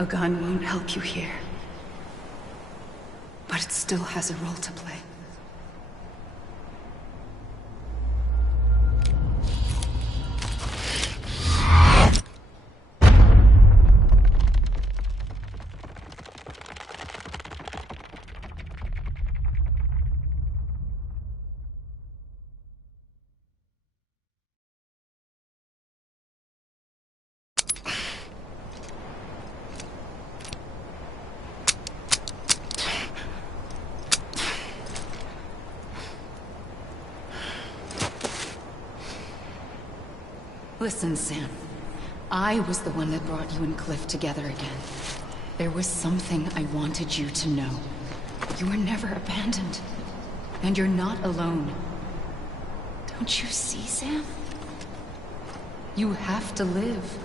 A gun won't help you here. But it still has a role to play. Listen, Sam. I was the one that brought you and Cliff together again. There was something I wanted you to know. You were never abandoned. And you're not alone. Don't you see, Sam? You have to live.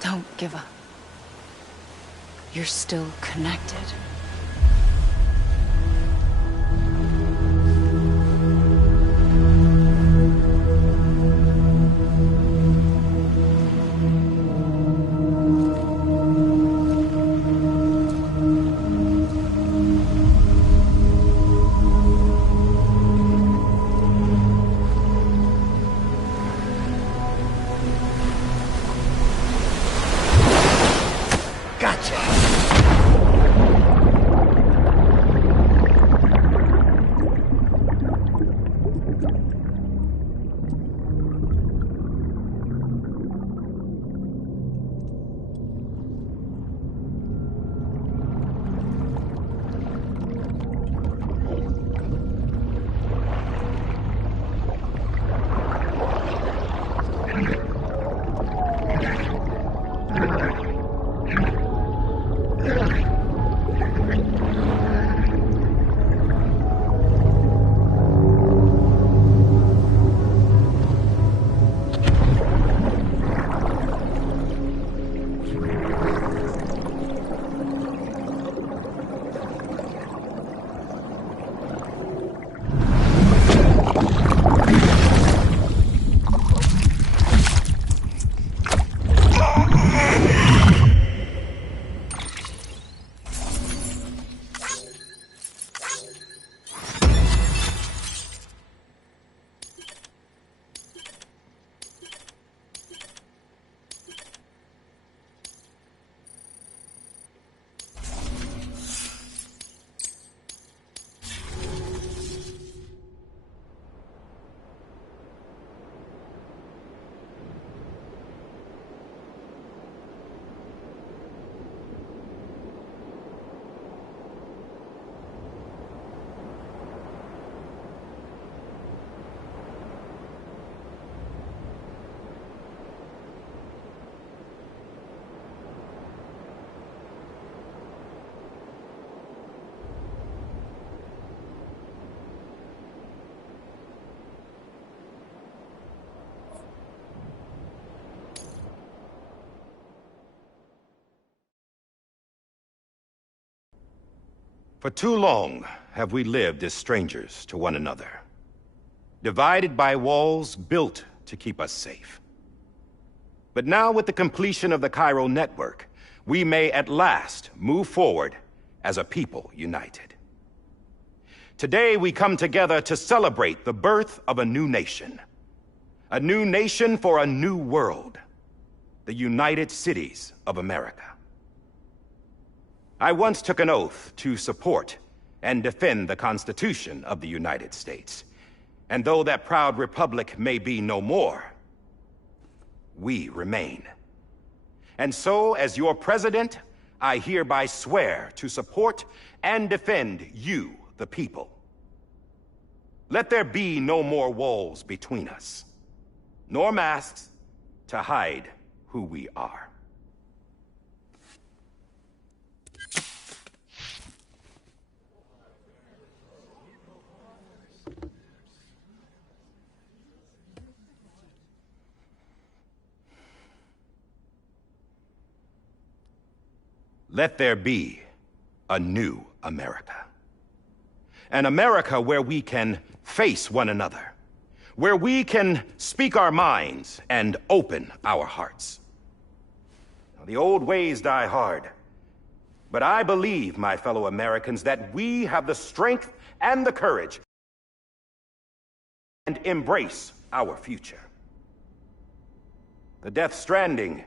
Don't give up. You're still connected. For too long have we lived as strangers to one another. divided by walls built to keep us safe. But now, with the completion of the Chiral network, we may at last move forward as a people united. Today, we come together to celebrate the birth of a new nation. A new nation for a new world. The United Cities of America. I once took an oath to support and defend the Constitution of the United States. And though that proud republic may be no more, we remain. And so, as your president, I hereby swear to support and defend you, the people. Let there be no more walls between us, nor masks to hide who we are. Let there be a new America. An America where we can face one another, where we can speak our minds and open our hearts. Now, the old ways die hard, but I believe, my fellow Americans, that we have the strength and the courage and embrace our future. The Death Stranding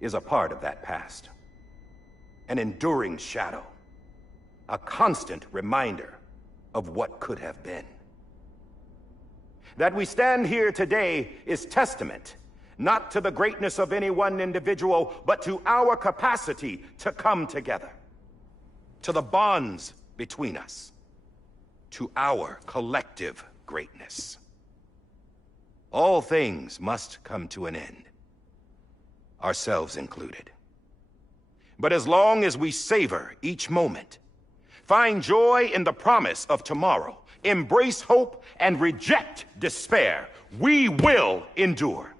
is a part of that past. An enduring shadow, a constant reminder of what could have been. That we stand here today is testament, not to the greatness of any one individual, but to our capacity to come together, to the bonds between us, to our collective greatness. All things must come to an end, ourselves included. But as long as we savor each moment, find joy in the promise of tomorrow, embrace hope, and reject despair, we will endure.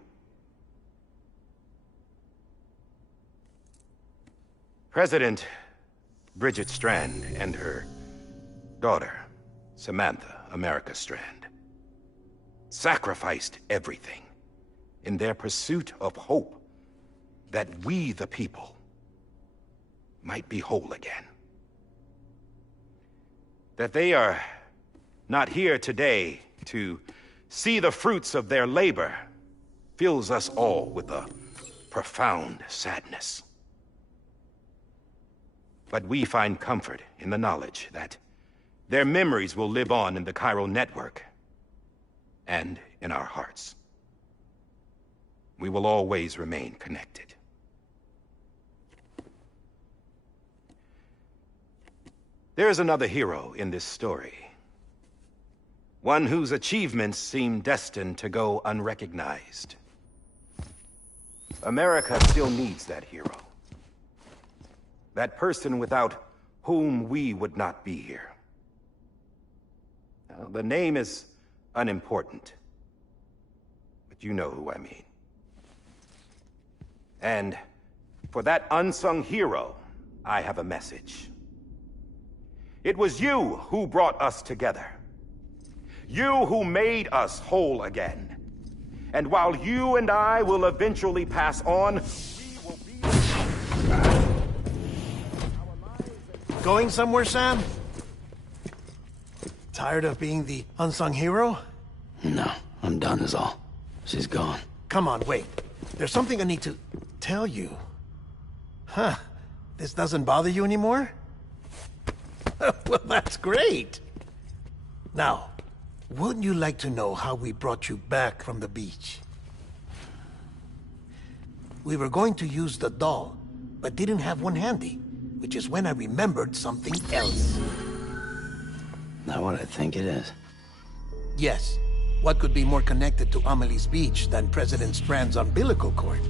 President Bridget Strand and her daughter, Samantha America Strand, sacrificed everything in their pursuit of hope that we, the people, might be whole again. That they are not here today to see the fruits of their labor fills us all with a profound sadness. But we find comfort in the knowledge that their memories will live on in the Chiral network and in our hearts. We will always remain connected. There is another hero in this story. One whose achievements seem destined to go unrecognized. America still needs that hero. That person without whom we would not be here. Now, the name is unimportant, but you know who I mean. And for that unsung hero, I have a message. It was you who brought us together. You who made us whole again. And while you and I will eventually pass on, we will be... Going somewhere, Sam? Tired of being the unsung hero? No, I'm done is all. She's gone. Come on, wait. There's something I need to tell you. Huh. This doesn't bother you anymore? Well, that's great. Now, wouldn't you like to know how we brought you back from the beach? We were going to use the doll, but didn't have one handy, which is when I remembered something else. Not what I think it is. Yes. What could be more connected to Amelie's beach than President Strand's umbilical cord?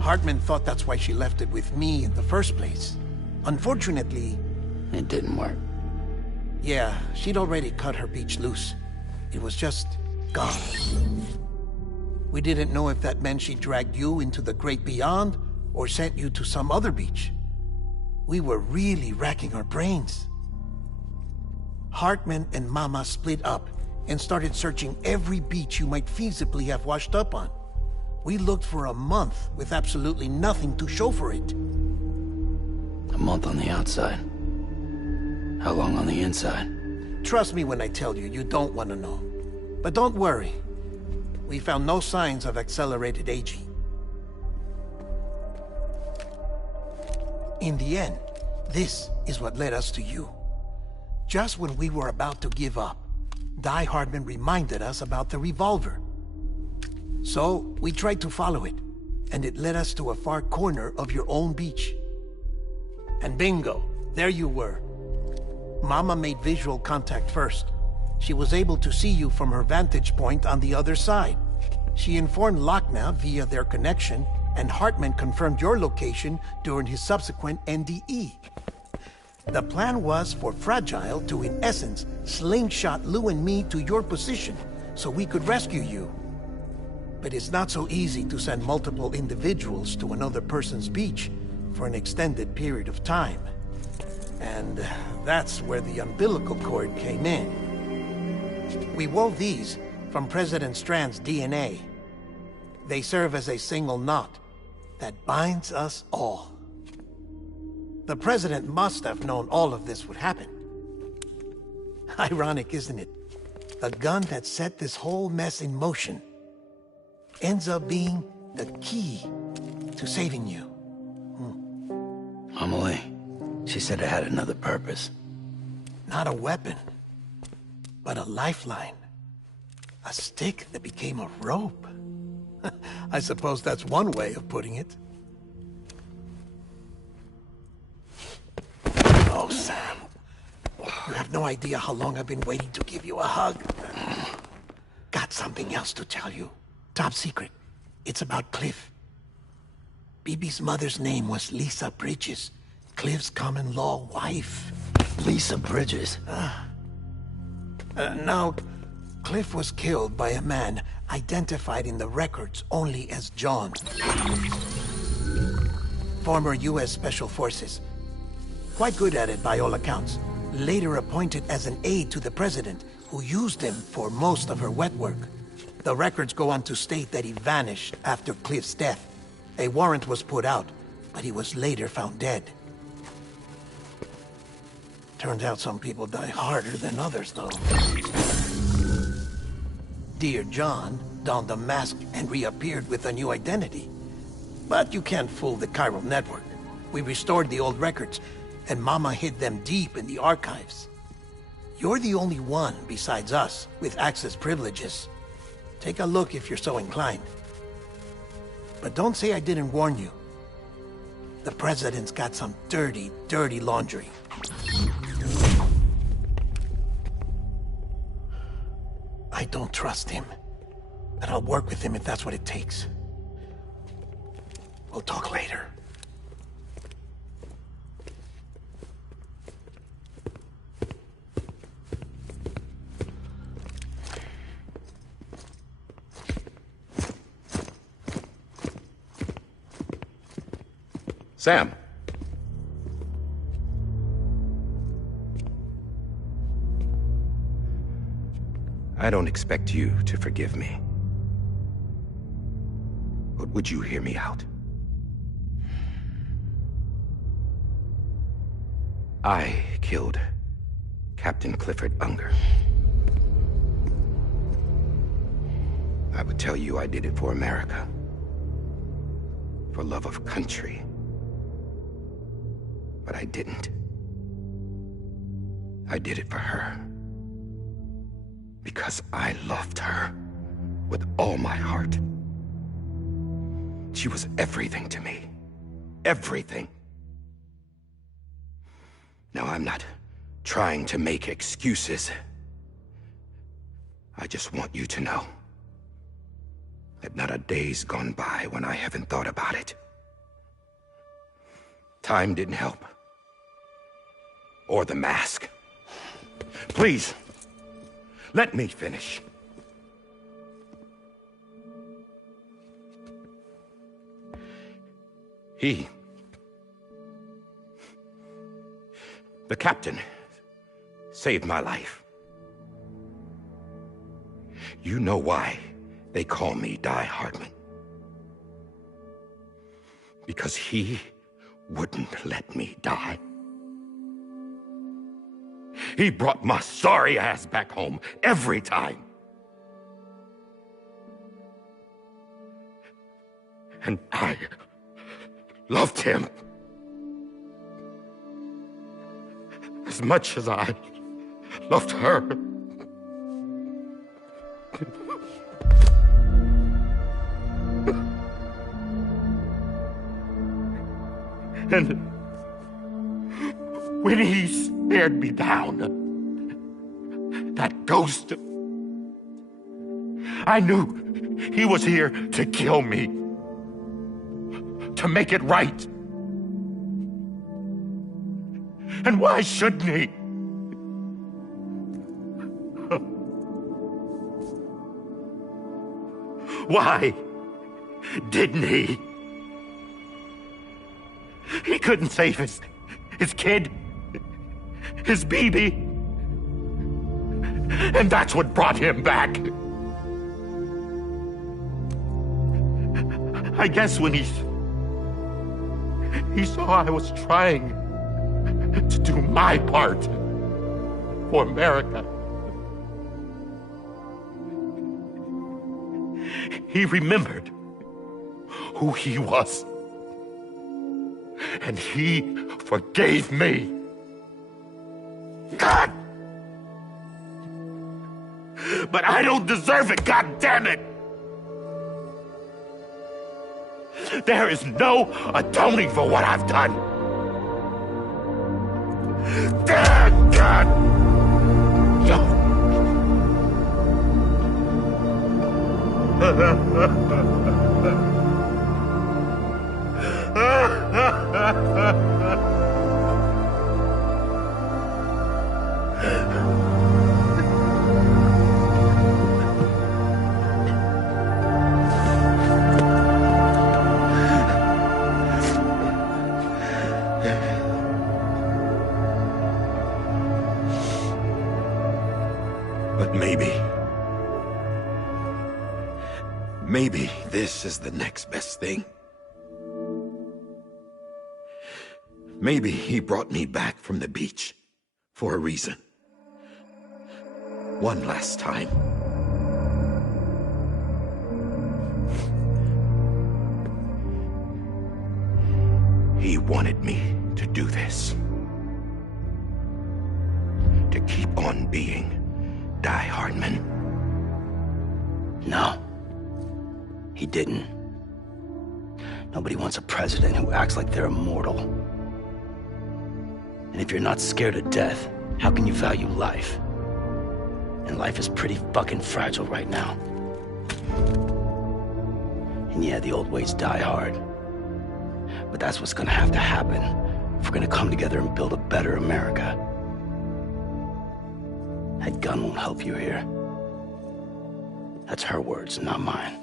Hartman thought that's why she left it with me in the first place. Unfortunately... It didn't work. Yeah, she'd already cut her beach loose. It was just gone. We didn't know if that meant she dragged you into the great beyond or sent you to some other beach. We were really racking our brains. Hartman and Mama split up, and started searching every beach you might feasibly have washed up on. We looked for a month with absolutely nothing to show for it. A month on the outside. How long on the inside? Trust me when I tell you, you don't want to know. But don't worry. We found no signs of accelerated aging. In the end, this is what led us to you. Just when we were about to give up, Die Hardman reminded us about the revolver. So, we tried to follow it, and it led us to a far corner of your own beach. And bingo, there you were. Mama made visual contact first. She was able to see you from her vantage point on the other side. She informed Lochna via their connection, and Hartman confirmed your location during his subsequent NDE. The plan was for Fragile to, in essence, slingshot Lou and me to your position so we could rescue you. But it's not so easy to send multiple individuals to another person's beach for an extended period of time. And that's where the umbilical cord came in. We wove these from President Strand's DNA. They serve as a single knot that binds us all. The President must have known all of this would happen. Ironic, isn't it? The gun that set this whole mess in motion ends up being the key to saving you. Amelie, she said it had another purpose. Not a weapon, but a lifeline. A stick that became a rope. I suppose that's one way of putting it. Oh, Sam. You have no idea how long I've been waiting to give you a hug. Got something else to tell you. Top secret. It's about Cliff. BB's mother's name was Lisa Bridges, Cliff's common-law wife. Lisa Bridges? Now, Cliff was killed by a man identified in the records only as John. Former U.S. Special Forces. Quite good at it by all accounts. Later appointed as an aide to the president, who used him for most of her wet work. The records go on to state that he vanished after Cliff's death. A warrant was put out, but he was later found dead. Turns out some people die harder than others, though. Dear John donned a mask and reappeared with a new identity. But you can't fool the chiral network. We restored the old records, and Mama hid them deep in the archives. You're the only one, besides us, with access privileges. Take a look if you're so inclined. But don't say I didn't warn you. The President's got some dirty, dirty laundry. I don't trust him, but I'll work with him if that's what it takes. We'll talk later. Sam. I don't expect you to forgive me. But would you hear me out? I killed Captain Clifford Unger. I would tell you I did it for America. For love of country. But I didn't. I did it for her. Because I loved her with all my heart. She was everything to me. Everything. Now, I'm not trying to make excuses. I just want you to know that not a day's gone by when I haven't thought about it. Time didn't help. Or the mask. Please, let me finish. The captain saved my life. You know why they call me Die Hardman? Because he wouldn't let me die. He brought my sorry ass back home every time. And I loved him as much as I loved her. And when he stared me down, that ghost, I knew he was here to kill me, to make it right. And why shouldn't he? Why didn't he? He couldn't save his kid, his baby. And that's what brought him back. I guess when he saw I was trying to do my part for America, he remembered who he was. And he forgave me. God! But I don't deserve it, God damn it! There is no atoning for what I've done. Damn God! But maybe this is the next best thing. Maybe he brought me back from the beach for a reason. One last time. He wanted me to do this. To keep on being Die Hardman. No. He didn't. Nobody wants a president who acts like they're immortal. And if you're not scared of death, how can you value life? And life is pretty fucking fragile right now. And yeah, the old ways die hard. But that's what's gonna have to happen if we're gonna come together and build a better America. That gun won't help you here. That's her words, not mine.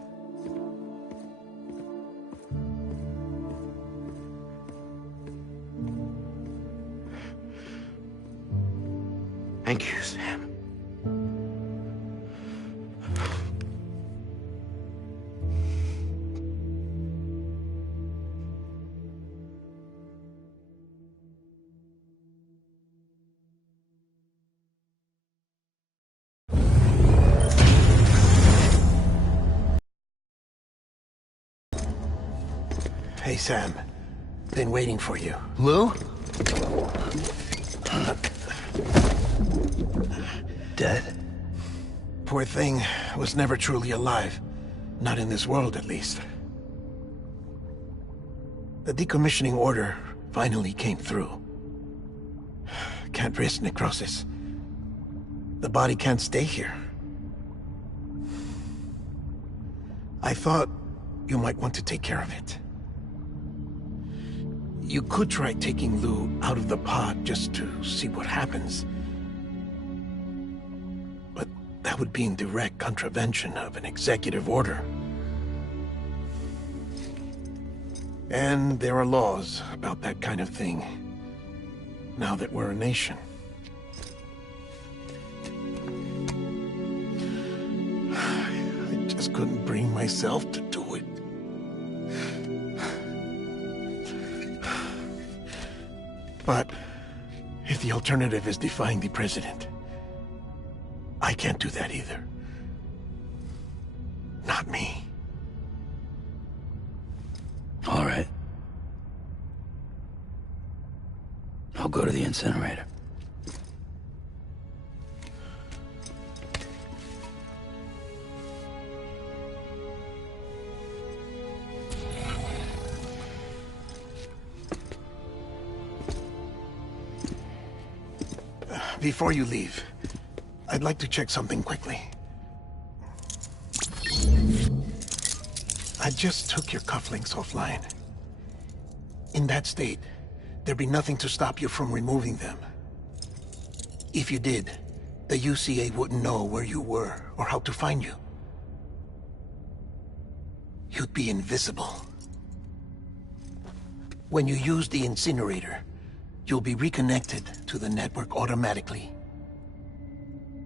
Thank you, Sam. Hey, Sam. Been waiting for you. Lou? Dead? Poor thing was never truly alive. Not in this world, at least. The decommissioning order finally came through. Can't risk necrosis. The body can't stay here. I thought you might want to take care of it. You could try taking Lou out of the pod just to see what happens. But that would be in direct contravention of an executive order. And there are laws about that kind of thing, now that we're a nation. just couldn't bring myself to do it. But if the alternative is defying the president, I can't do that either. Not me. All right. I'll go to the incinerator. Before you leave, I'd like to check something quickly. I just took your cufflinks offline. In that state, there'd be nothing to stop you from removing them. If you did, the UCA wouldn't know where you were or how to find you. You'd be invisible. When you use the incinerator, you'll be reconnected to the network automatically.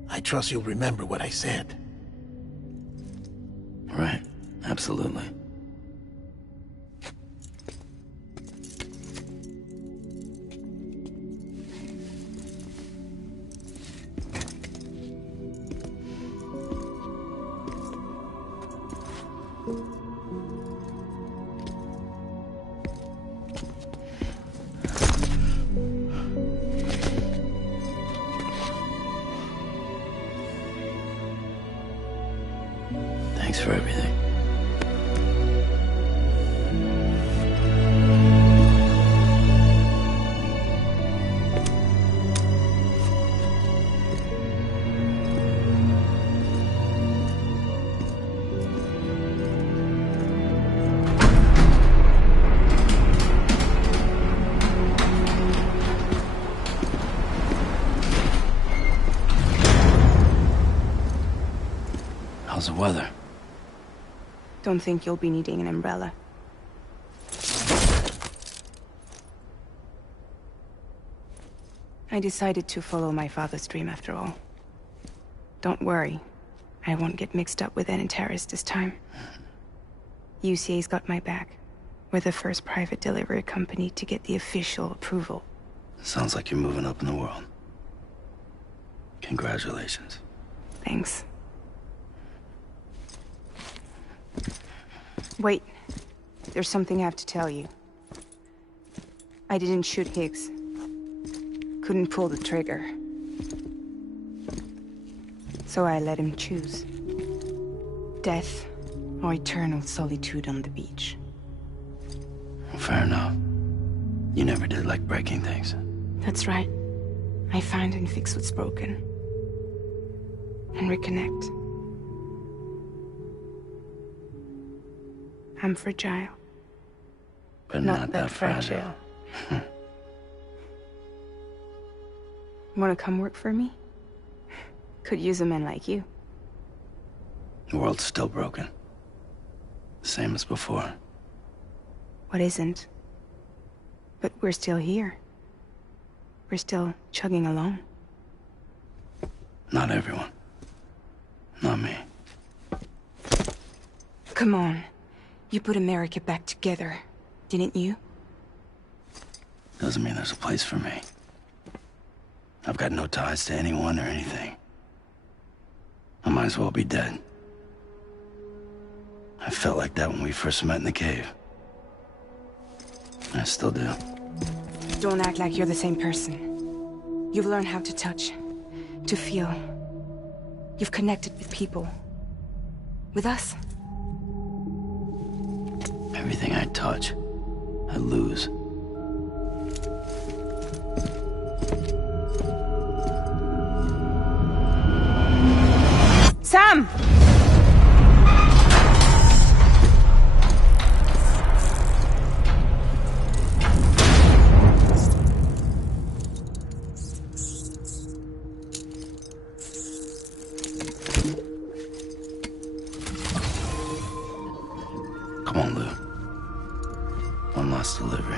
I trust you'll remember what I said. Right. Absolutely. Thanks for everything. How's the weather? Don't think you'll be needing an umbrella. I decided to follow my father's dream after all. Don't worry. I won't get mixed up with any terrorists this time. UCA's got my back. We're the first private delivery company to get the official approval. Sounds like you're moving up in the world. Congratulations. Thanks. Wait. There's something I have to tell you. I didn't shoot Higgs. Couldn't pull the trigger. So I let him choose. Death or eternal solitude on the beach. Fair enough. You never did like breaking things. That's right. I find and fix what's broken. And reconnect. I'm fragile. But not that fragile. Wanna come work for me? Could use a man like you. The world's still broken. Same as before. What isn't? But we're still here. We're still chugging along. Not everyone. Not me. Come on. You put America back together, didn't you? Doesn't mean there's a place for me. I've got no ties to anyone or anything. I might as well be dead. I felt like that when we first met in the cave. I still do. Don't act like you're the same person. You've learned how to touch, to feel. You've connected with people. With us. Everything I touch, I lose. Sam! Come on, Lou. One last delivery.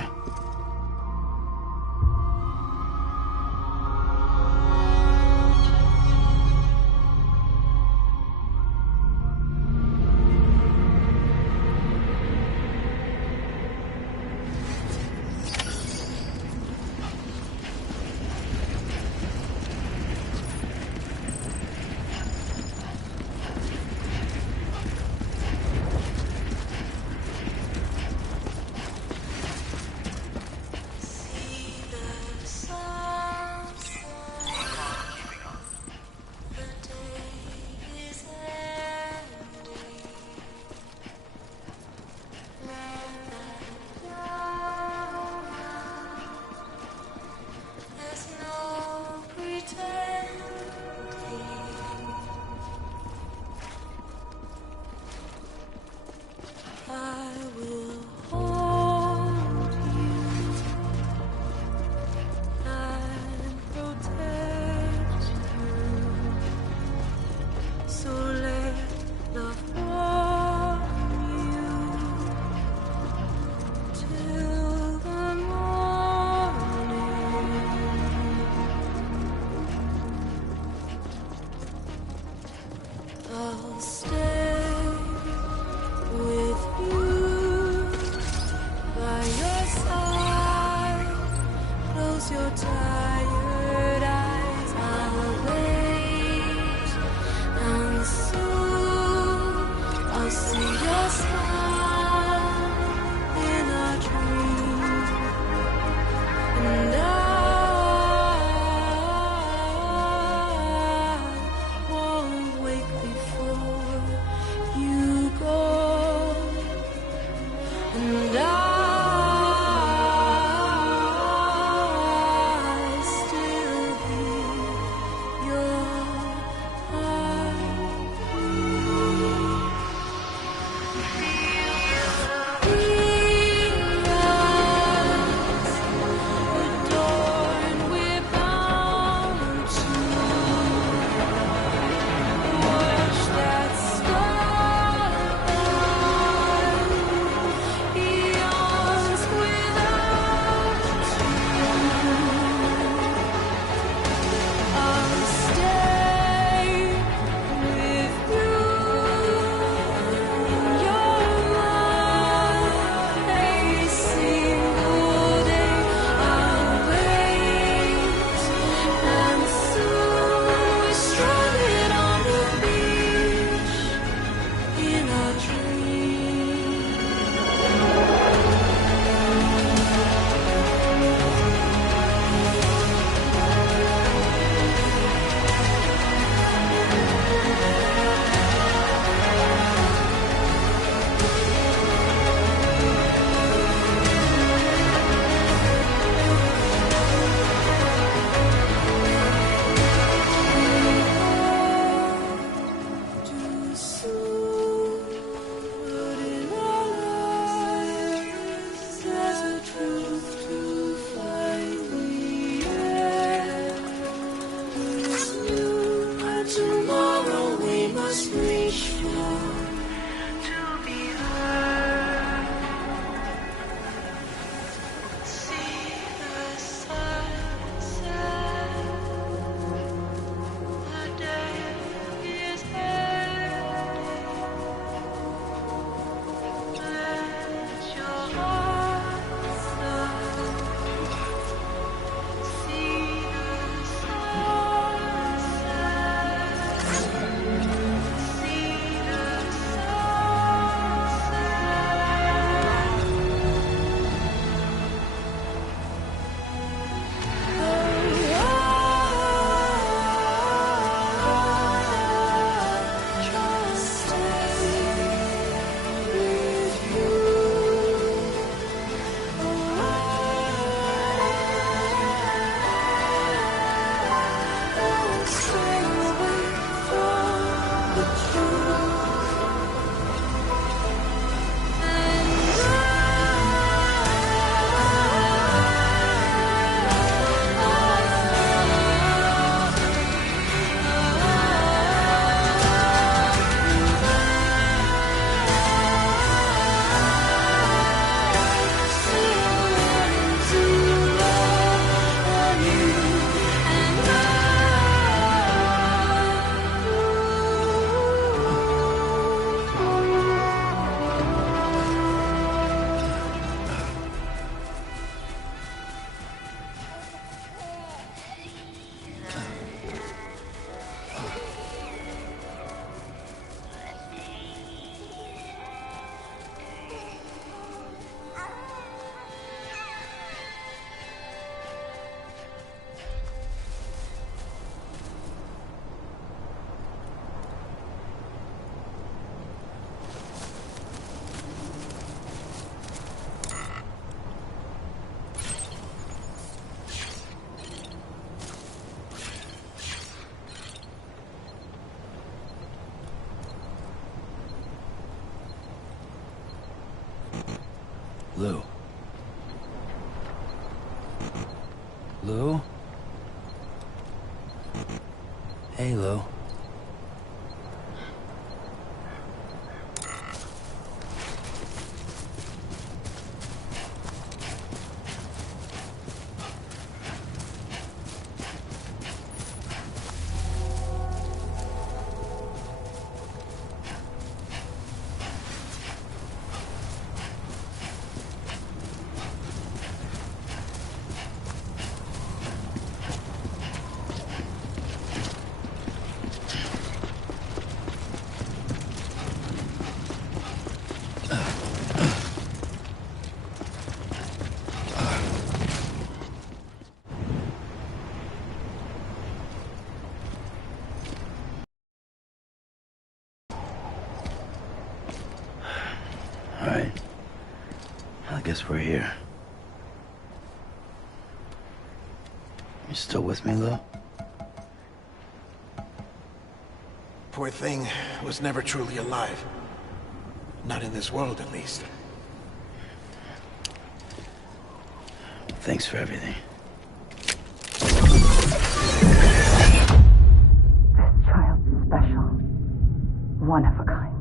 close your tired eyes. I'll wait, and soon I'll see your smile in a dream, and I won't wake before you go, and I'll still be your heartbeat. Adorned, we're bound to watch that starlight eons without I'll stay with you in your mind a single day. I'll wait, and soon we're stranded on the beach in a dream. Too soon, but in our lives there's a truth to find the end. It's new, and tomorrow we must reach for to be heard. See the sunset. The day is ending. Let your heart start. See the sunset. See the Lou. Lou? Hey, Lou. guess we're here. You still with me, Lou? Poor thing was never truly alive. Not in this world, at least. Thanks for everything. This child's special. One of a kind.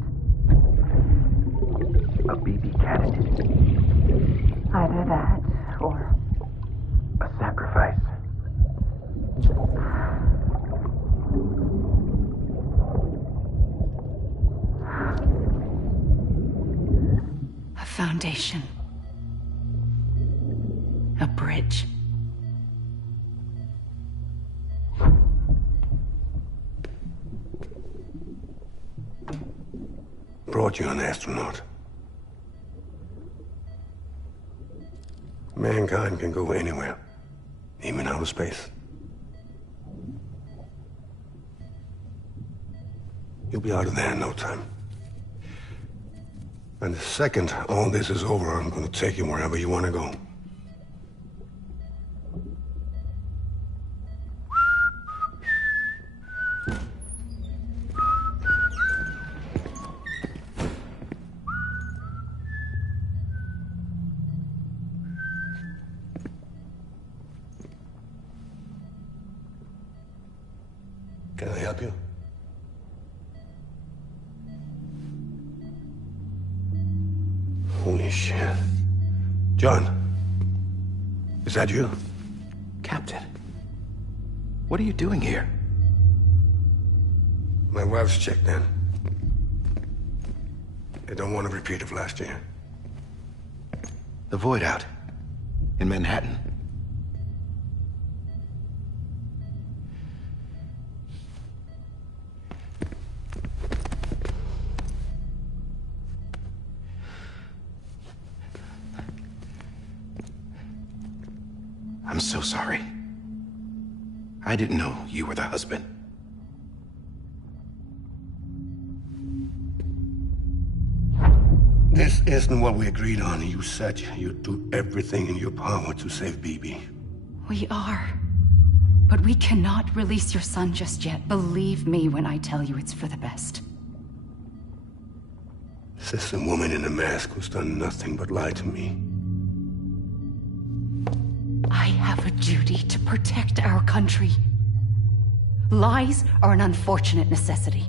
A BB candidate. Either that, or A sacrifice. A foundation. A bridge. Brought you an astronaut. Mankind can go anywhere, even outer space. You'll be out of there in no time. And the second all this is over, I'm gonna take you wherever you want to go. Can I help you? Holy shit. John, is that you? Captain, what are you doing here? My wife's checked in. They don't want a repeat of last year. The Void out. In Manhattan. I'm so sorry. I didn't know you were the husband. This isn't what we agreed on. You said you'd do everything in your power to save BB. We are. But we cannot release your son just yet. Believe me when I tell you it's for the best. This is a woman in a mask who's done nothing but lie to me. I have a duty to protect our country. Lies are an unfortunate necessity.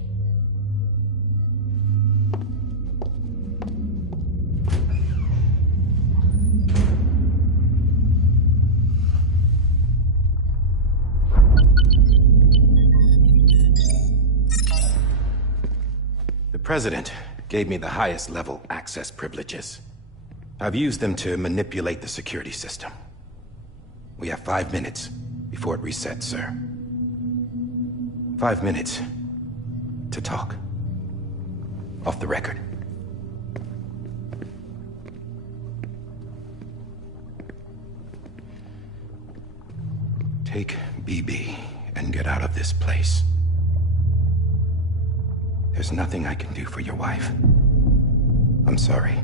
The President gave me the highest level access privileges. I've used them to manipulate the security system. We have 5 minutes before it resets, sir. 5 minutes to talk. Off the record. Take BB and get out of this place. There's nothing I can do for your wife. I'm sorry.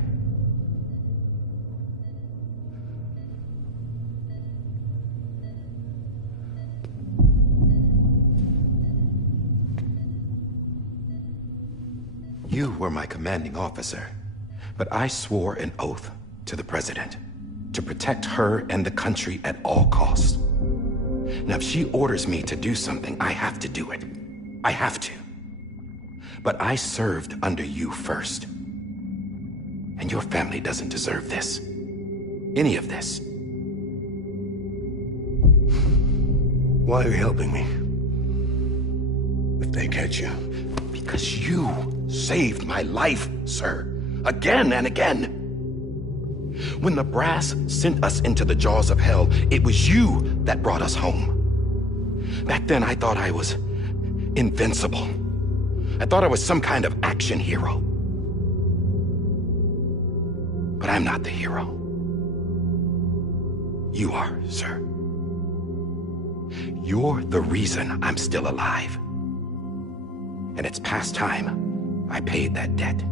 You were my commanding officer, but I swore an oath to the President to protect her and the country at all costs. Now, if she orders me to do something, I have to do it. I have to. But I served under you first. And your family doesn't deserve this. Any of this. Why are you helping me? If they catch you. Because you saved my life, sir. Again and again. When the brass sent us into the jaws of hell, it was you that brought us home. Back then, I thought I was invincible. I thought I was some kind of action hero. But I'm not the hero. You are, sir. You're the reason I'm still alive. And it's past time I paid that debt.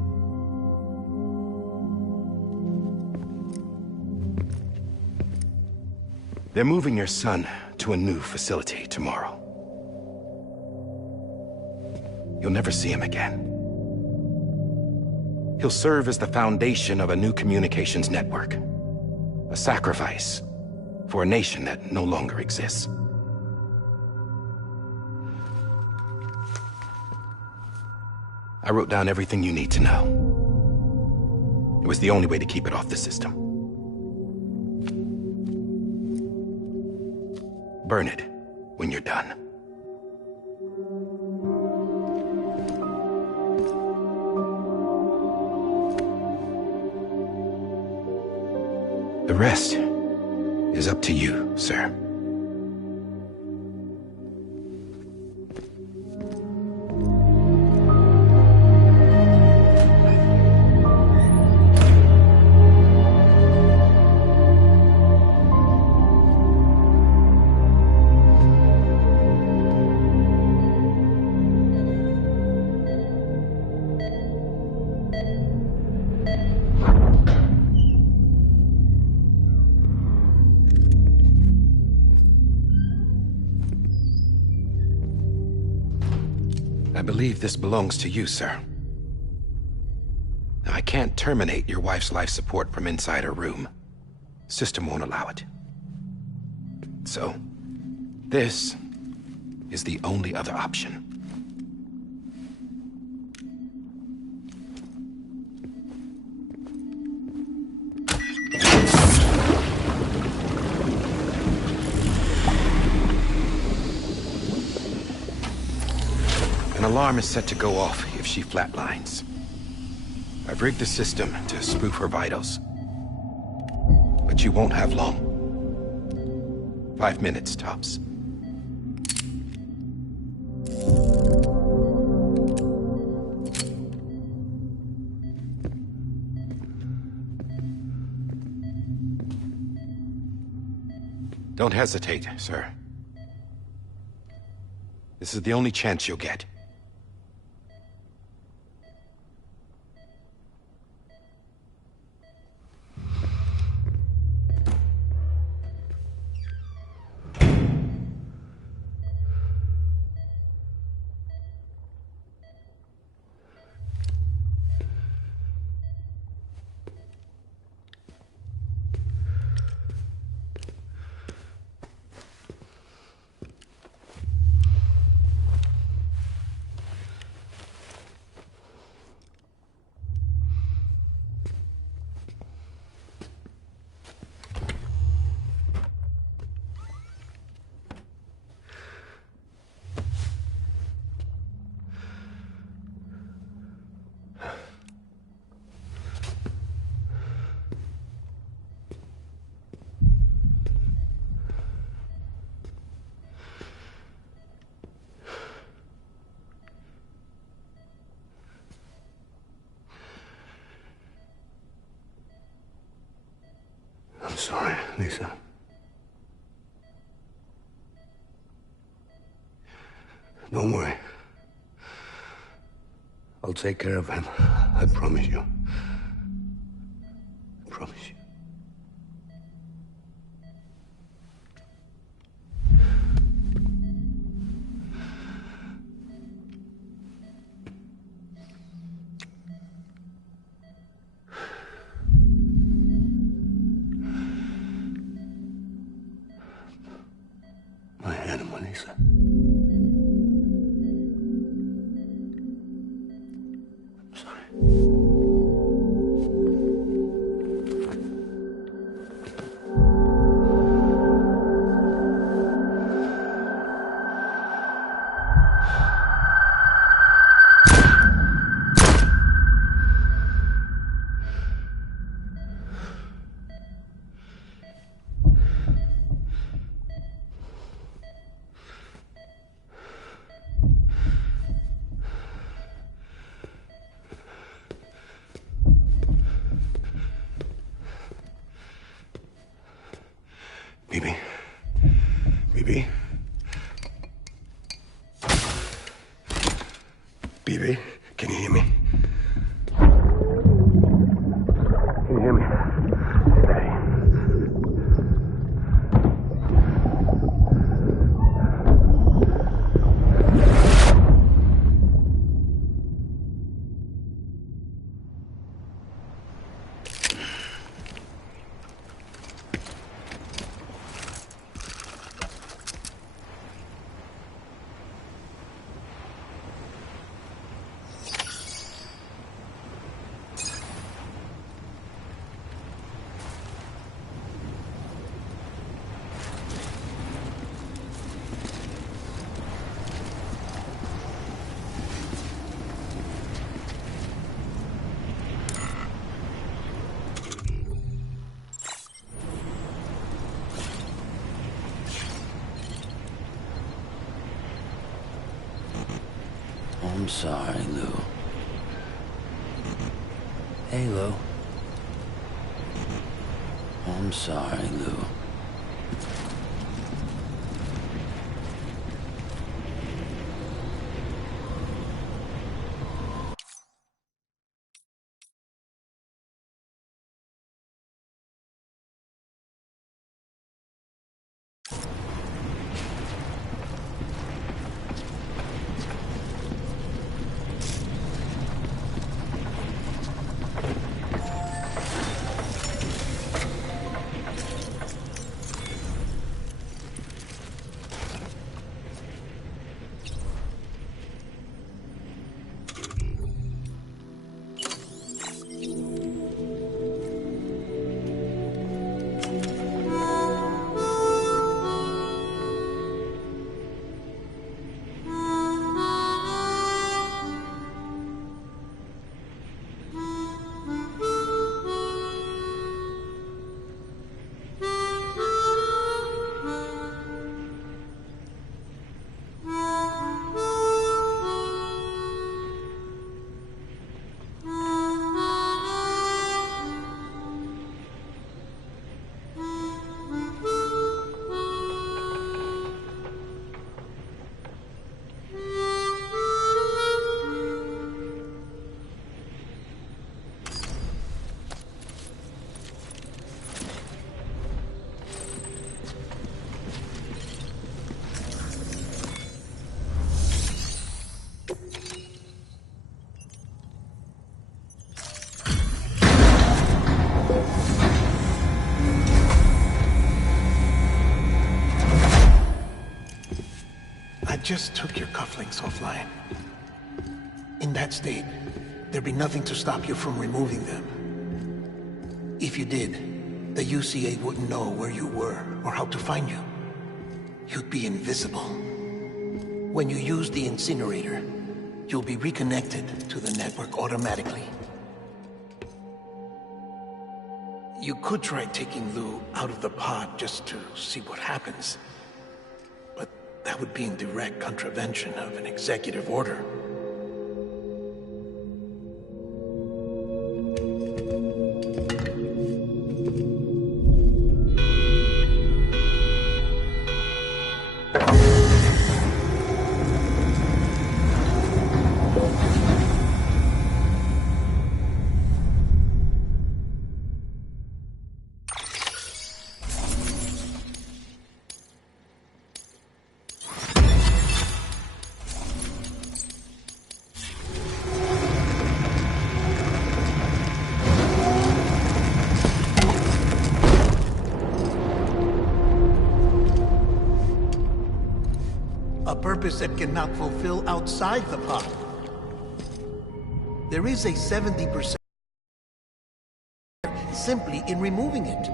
They're moving your son to a new facility tomorrow. You'll never see him again. He'll serve as the foundation of a new communications network. A sacrifice for a nation that no longer exists. I wrote down everything you need to know. It was the only way to keep it off the system. Burn it when you're done. The rest is up to you, sir. I believe this belongs to you, sir. Now, I can't terminate your wife's life support from inside her room. System won't allow it. So, this is the only other option. An alarm is set to go off if she flatlines. I've rigged the system to spoof her vitals. But you won't have long. 5 minutes, tops. Don't hesitate, sir. This is the only chance you'll get. I'm sorry, Lisa. Don't worry. I'll take care of him. I promise you. I promise you. My animal, Lisa. I'm sorry. Bibi? Bibi? Bibi, can you hear me? Can you hear me? Steady. I'm sorry, Lou. Hey, Lou. I'm sorry, Lou. Just took your cufflinks offline. In that state, there'd be nothing to stop you from removing them. If you did, the UCA wouldn't know where you were or how to find you. You'd be invisible. When you use the incinerator, you'll be reconnected to the network automatically. You could try taking Lou out of the pod just to see what happens. That would be in direct contravention of an executive order. Purpose that cannot fulfill outside the pod. There is a 70% simply in removing it.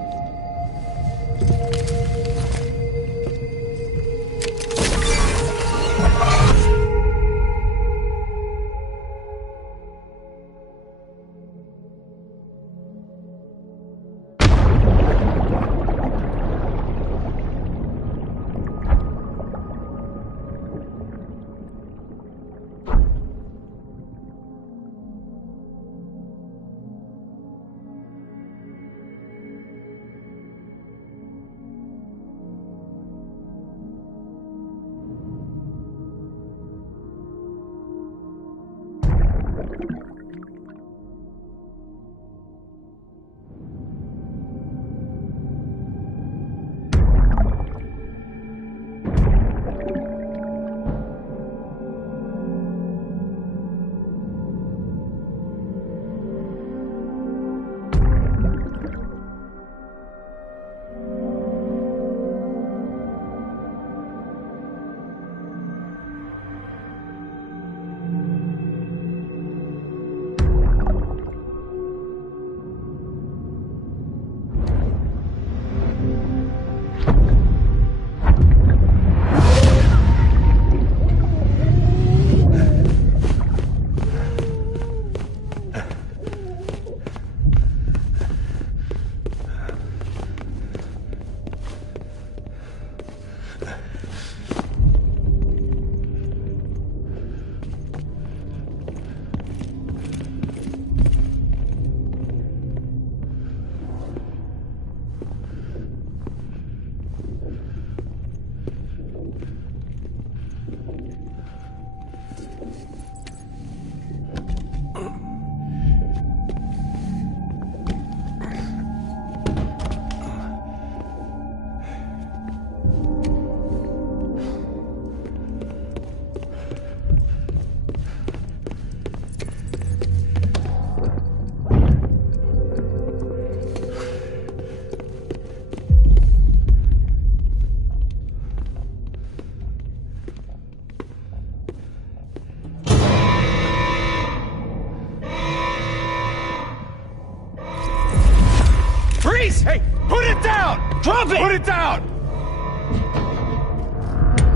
Drop it! Put it down!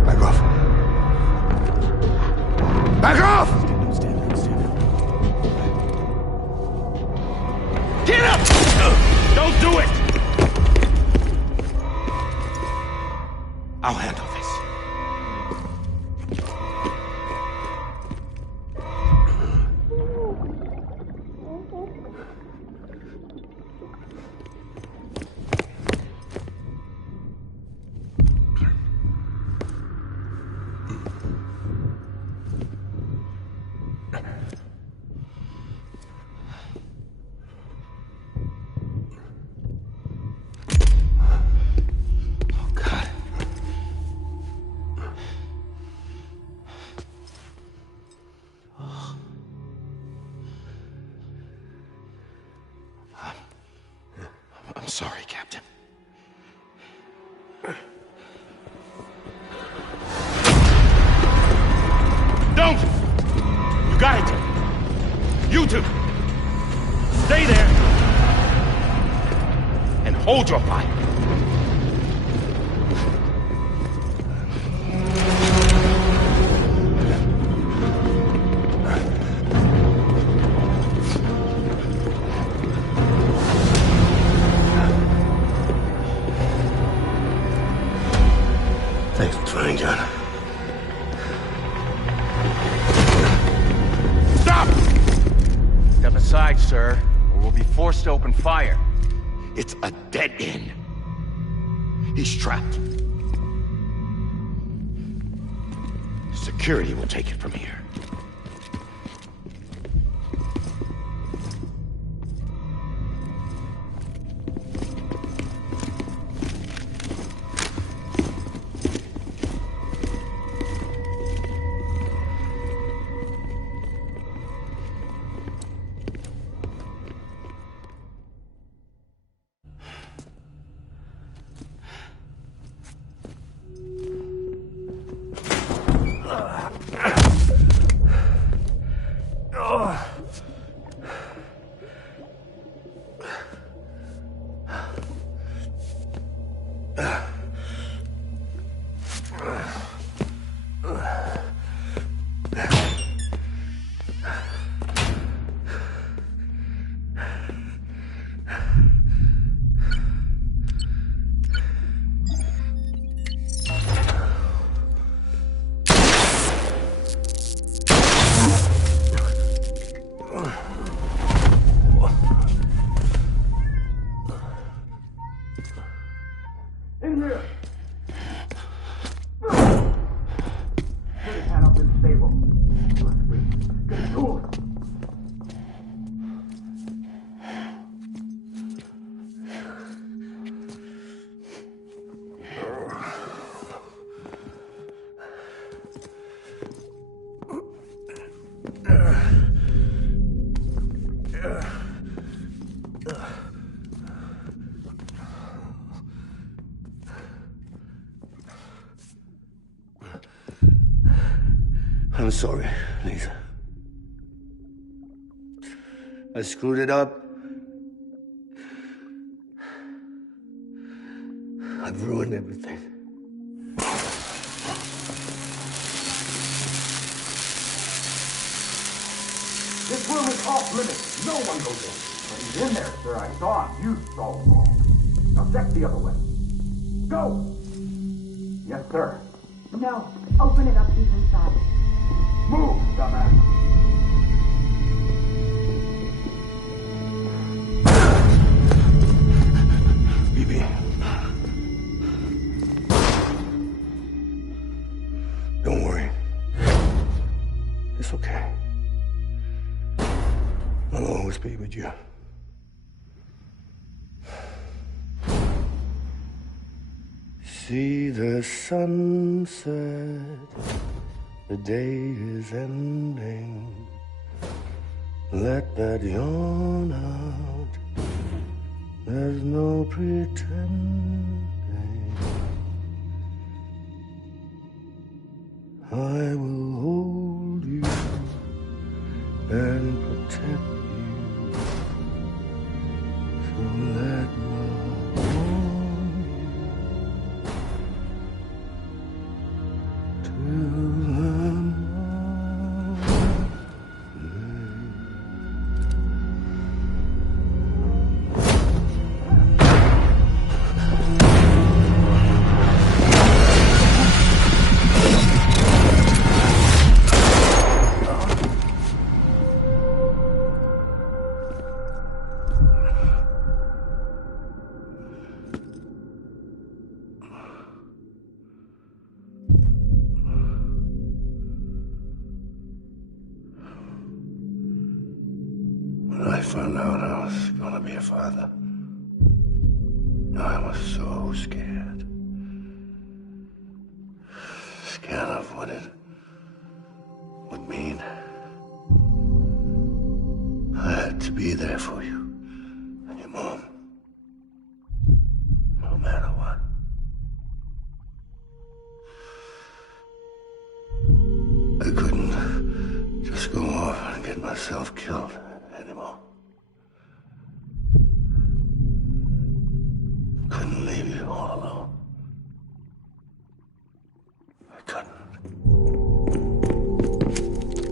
Back off. Back off! Get up! Don't do it! I'll handle this. I'm sorry, Captain. Don't! You got it! You two! Stay there! And hold your fire! Thanks for trying, John. Stop! Step aside, sir, or we'll be forced to open fire. It's a dead end. He's trapped. Security will take it from here. In here! Put your hand up in the stable. Get the tools. I'm sorry, Lisa. I screwed it up. I've ruined everything. This room is off limits. No one goes in. But he's in there, sir. I saw him. You saw him wrong. Now check the other way. Go! Yes, sir. No. Open it up. He's inside. Move, dumbass. Bibi. Don't worry. It's okay. I'll always be with you. See the sunset, the day is ending. Let that yawn out, there's no pretending. I will hold you and protect you, so let love warm you. found out I was gonna be a father, I was so scared. Scared of what it would mean. I had to be there for you and your mom, no matter what. I couldn't just go off and get myself killed anymore. Couldn't leave you all alone. I couldn't.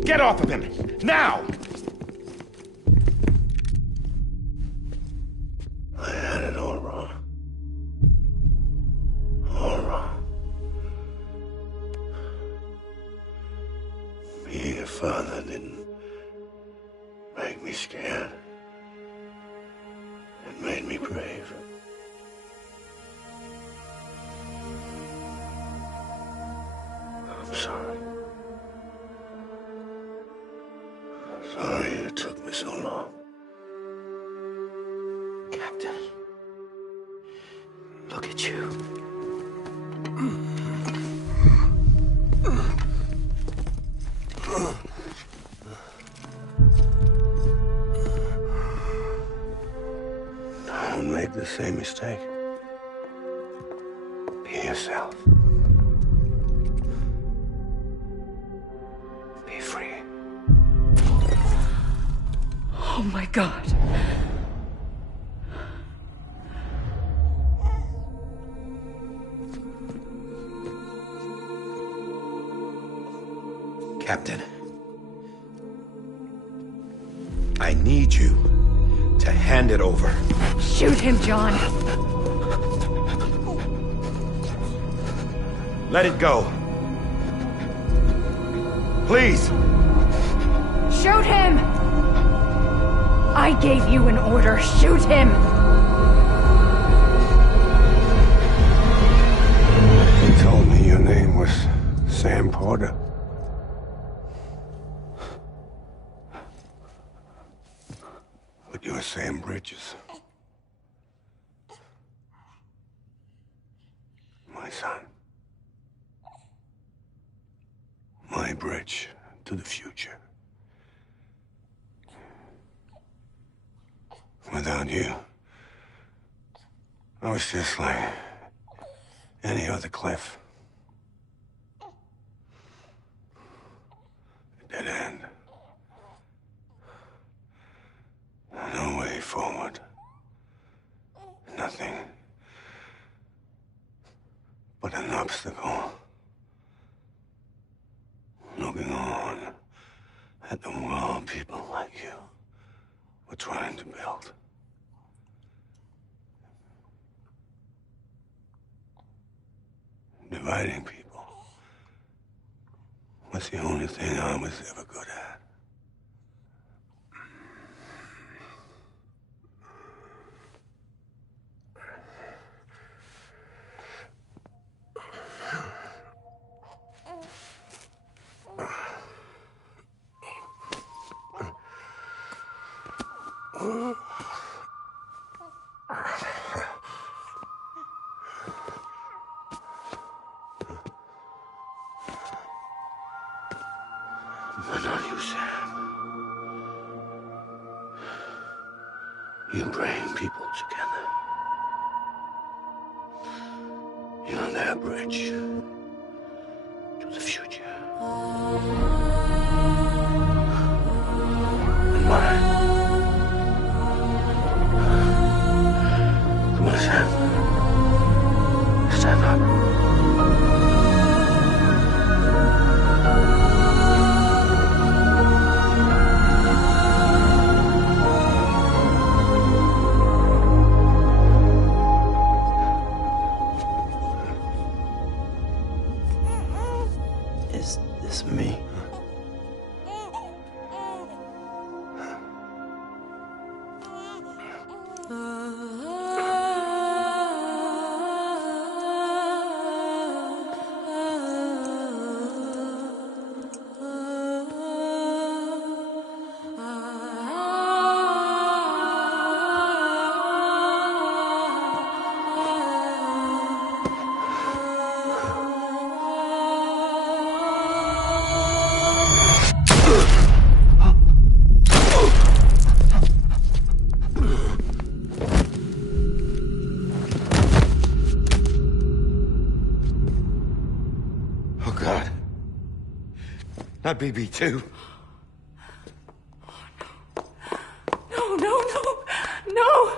Get off of him! Now! I had it all wrong. All wrong. Being a father didn't make me scared. It made me brave. I'm sorry. Sorry it took me so long. Captain, look at you. Don't make the same mistake. Be yourself. Be free. Oh my God. Captain, I need you to hand it over. Shoot him, John. Let it go. Please. Shoot him! I gave you an order. Shoot him! You told me your name was Sam Porter. But you're Sam Bridges. My son. My bridge to the future. Without you, I was just like any other Cliff. A dead end. No way forward. Nothing but an obstacle. Looking on at the world people like you were trying to build. Dividing people was the only thing I was ever good at. But not you, Sam. You bring people together. You're their bridge to the future. And mine. Come on, Sam. Stand up. Is this me? Not BB2. No, no, no, no!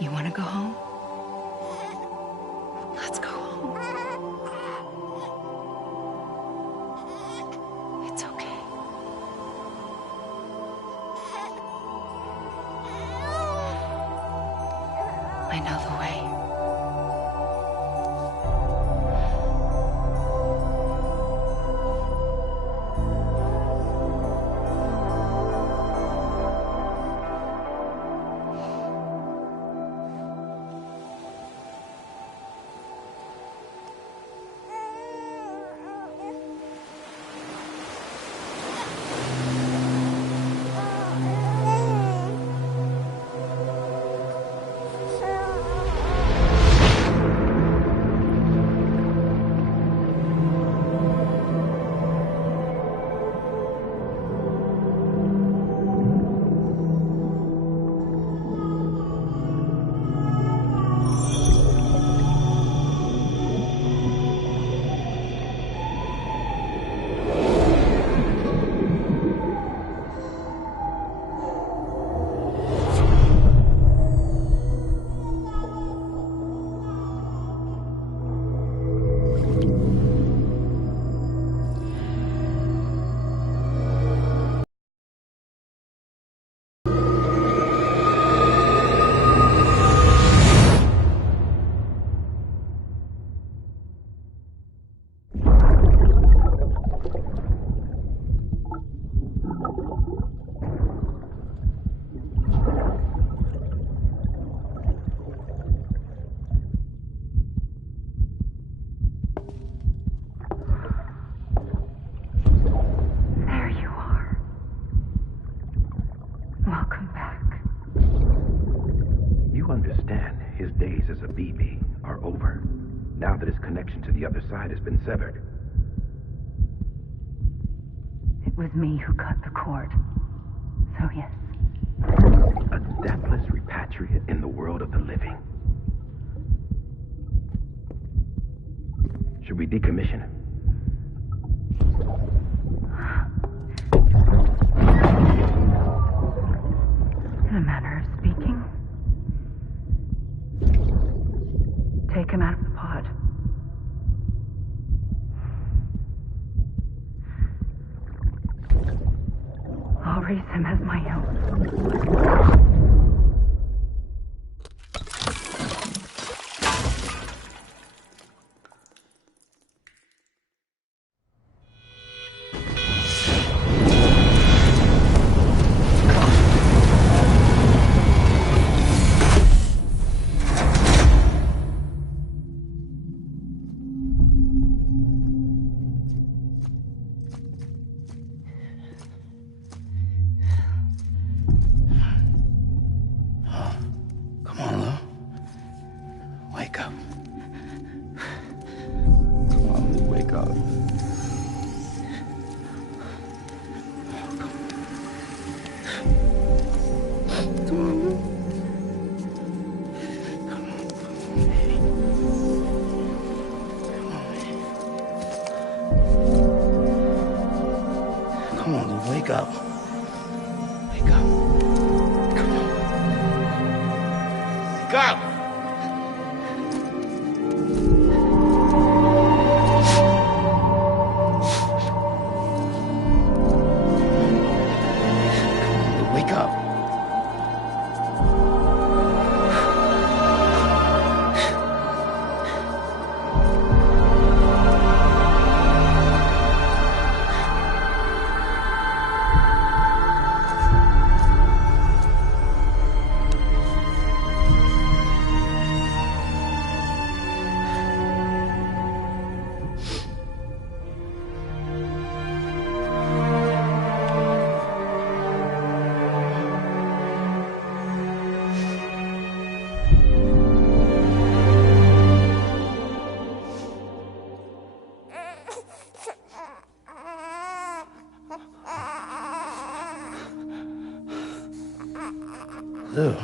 You want to go home? Let's go home. It's okay. I know the way. Now that his connection to the other side has been severed. It was me who cut the cord. So yes. A deathless repatriate in the world of the living. Should we decommission him? manner of speaking. Take him out of the pod. I'll raise him as my own. Come on, Lou, wake up. Wake up. Come on. Wake up! Come on, Lou, wake up. Lou.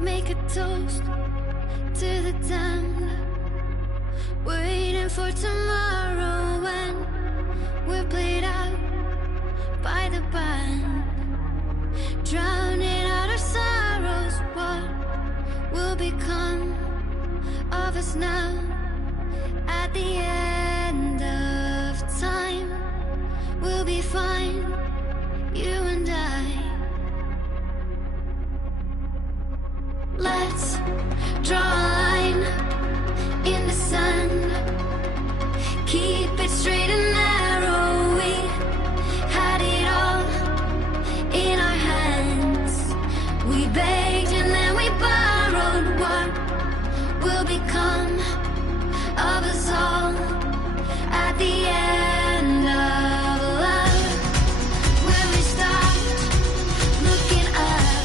make a toast to the damned, waiting for tomorrow when we're played out by the band, drowning out our sorrows. What will become of us now at the end of time? We'll be fine, you and I. Let's draw a line in the sand, keep it straight and narrow. We had it all in our hands. We begged and then we borrowed. What will become of us all at the end of love? When we stopped looking up,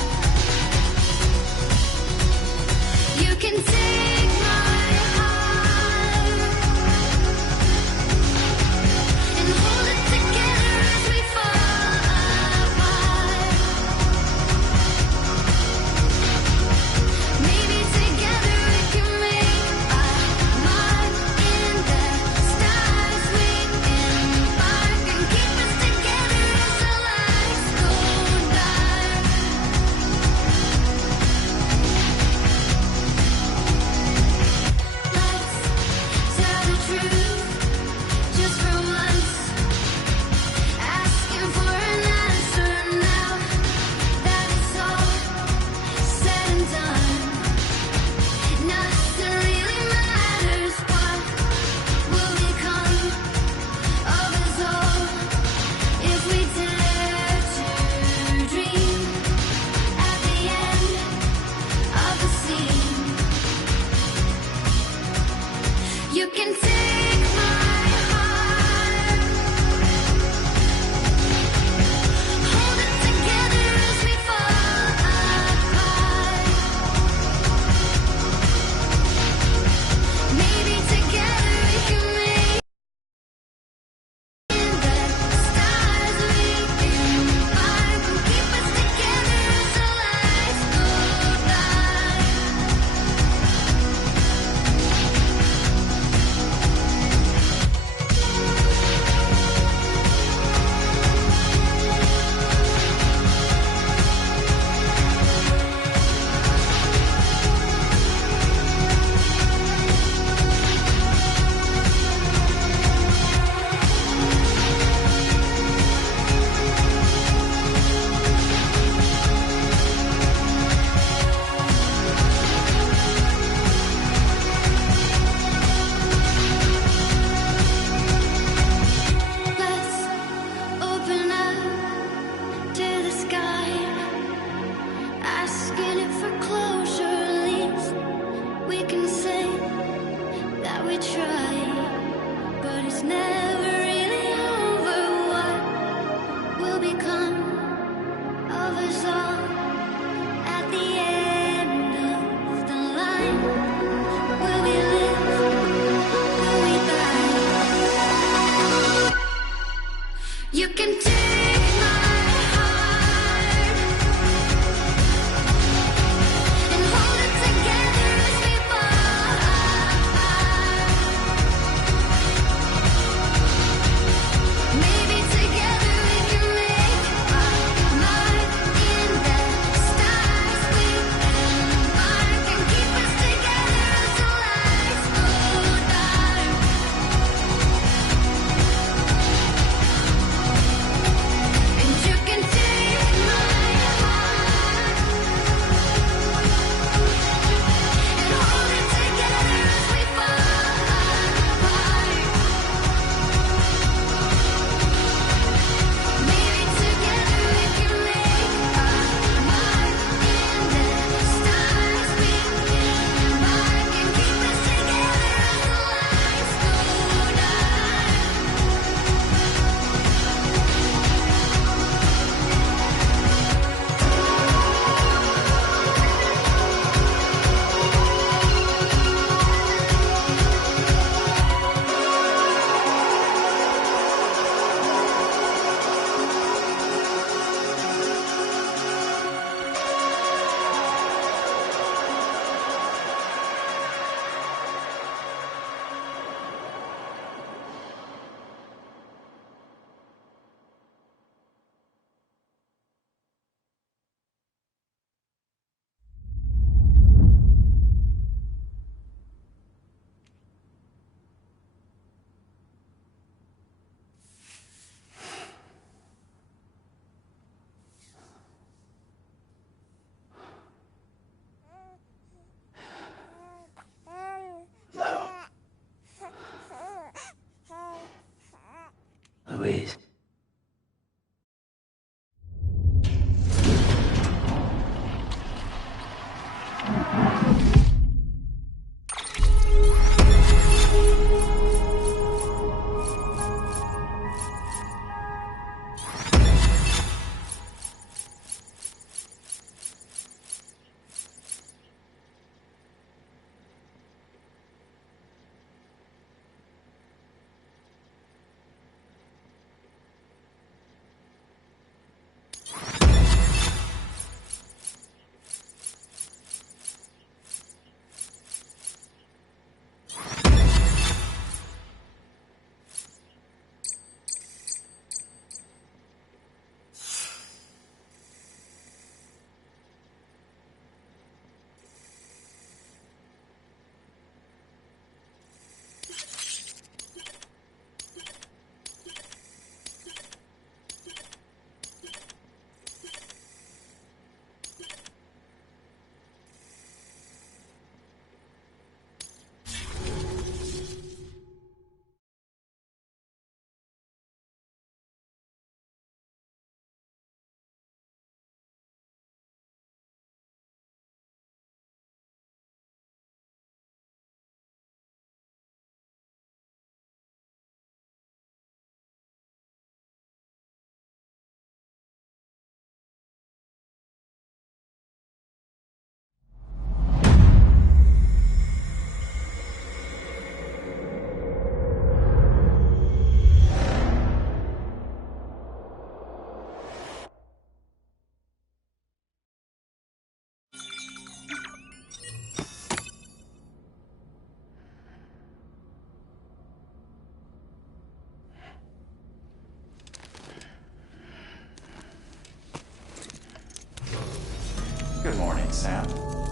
Good morning, Sam.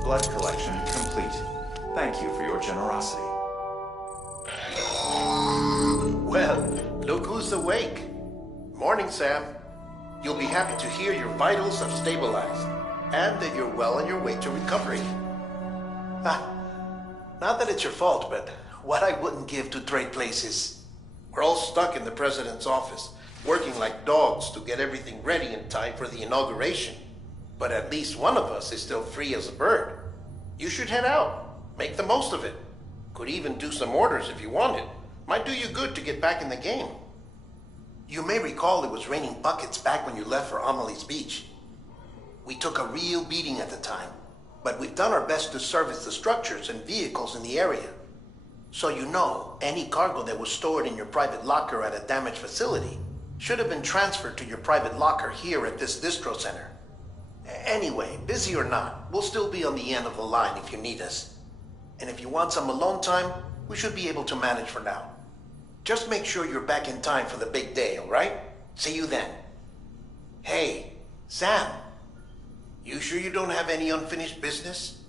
Blood collection complete. Thank you for your generosity. Well, look who's awake. Morning, Sam. You'll be happy to hear your vitals have stabilized, and that you're well on your way to recovery. Not that it's your fault, but what I wouldn't give to trade places. We're all stuck in the president's office, working like dogs to get everything ready in time for the inauguration. But at least one of us is still free as a bird. You should head out. Make the most of it. Could even do some orders if you wanted. Might do you good to get back in the game. You may recall it was raining buckets back when you left for Amelie's Beach. We took a real beating at the time, but we've done our best to service the structures and vehicles in the area. So you know, any cargo that was stored in your private locker at a damaged facility should have been transferred to your private locker here at this distro center. Anyway, busy or not, we'll still be on the end of the line if you need us. And if you want some alone time, we should be able to manage for now. Just make sure you're back in time for the big day, alright? See you then. Hey, Sam. You sure you don't have any unfinished business?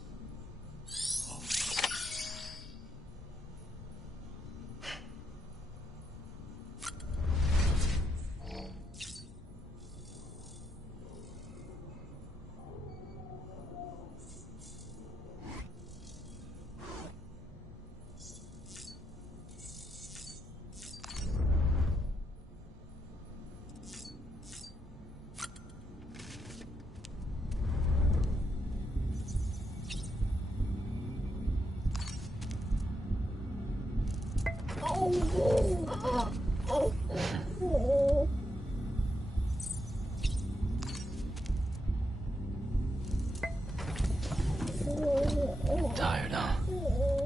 Tired, huh?